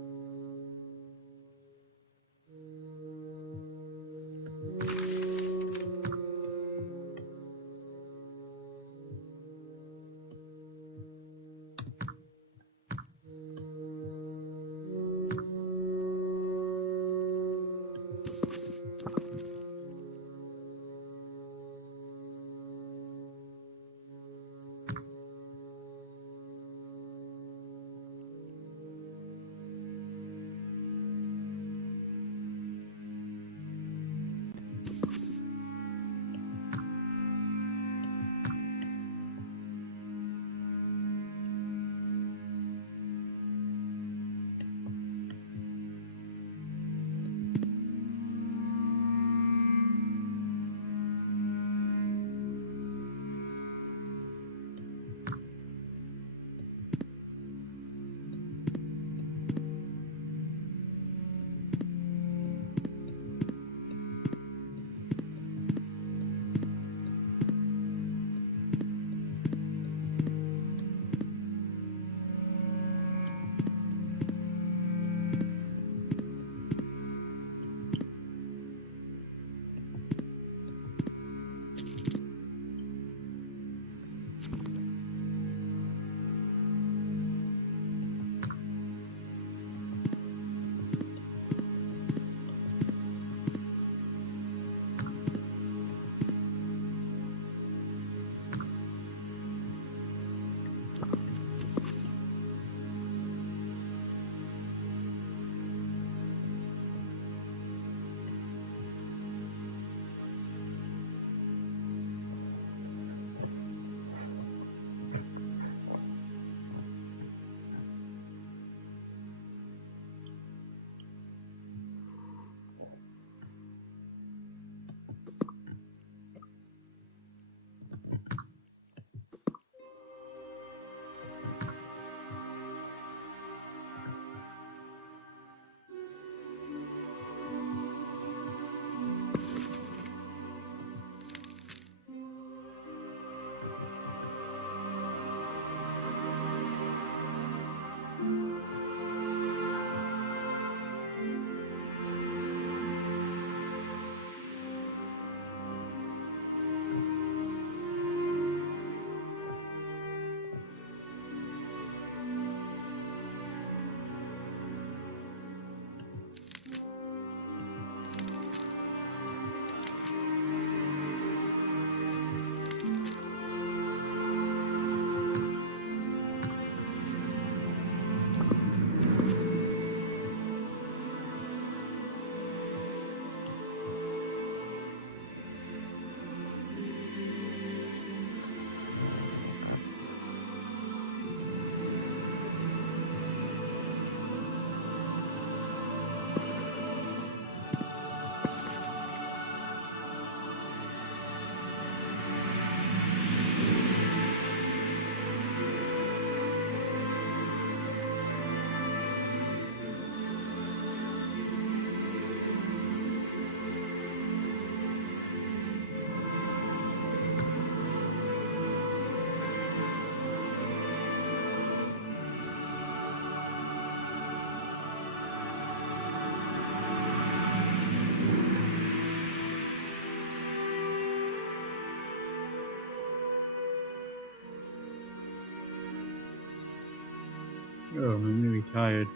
Oh, I'm really tired.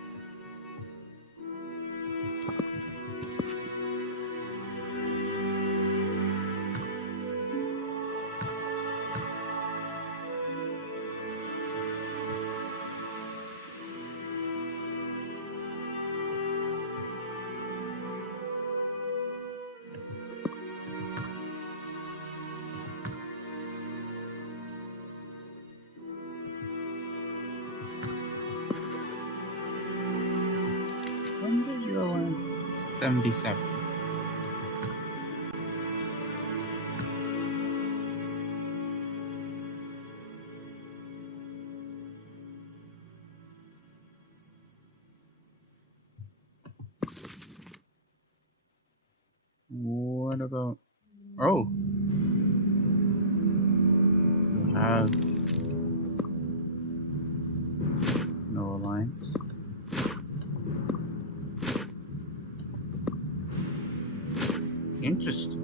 When did your alliance? 77. What about? Oh, you have no alliance. Interesting.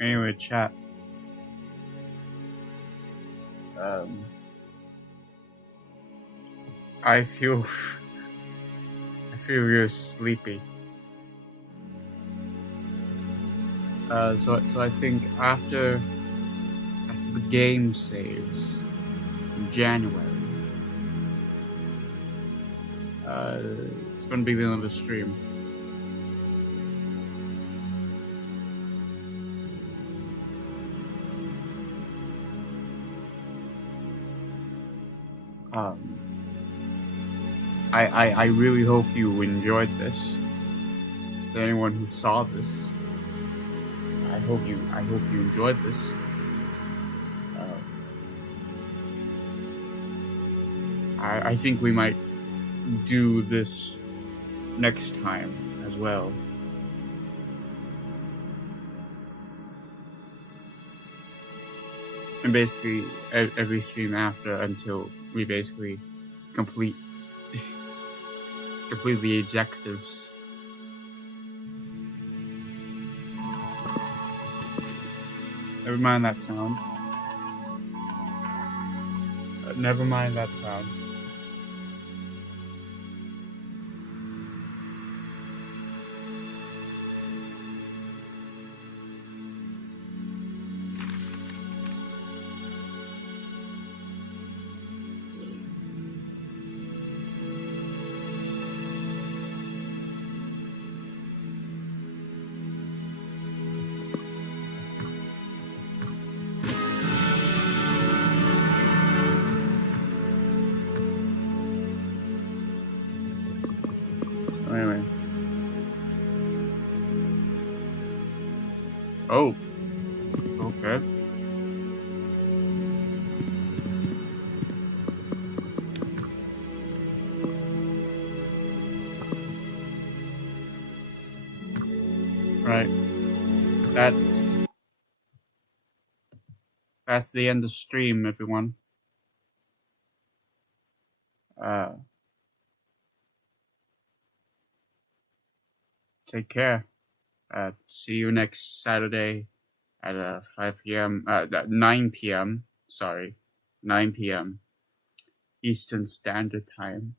Anyway, chat. I feel real sleepy. So I think after the game saves in January, it's gonna be the end of the stream. I really hope you enjoyed this. To anyone who saw this, I hope you enjoyed this. I think we might do this next time as well. And basically every stream after until we basically complete the objectives. Never mind that sound. Never mind that sound. Anyway. Oh. Okay. Right. That's the end of stream, everyone. Take care. See you next Saturday at 5 p.m. 9 p.m. Sorry, 9 p.m. Eastern Standard Time.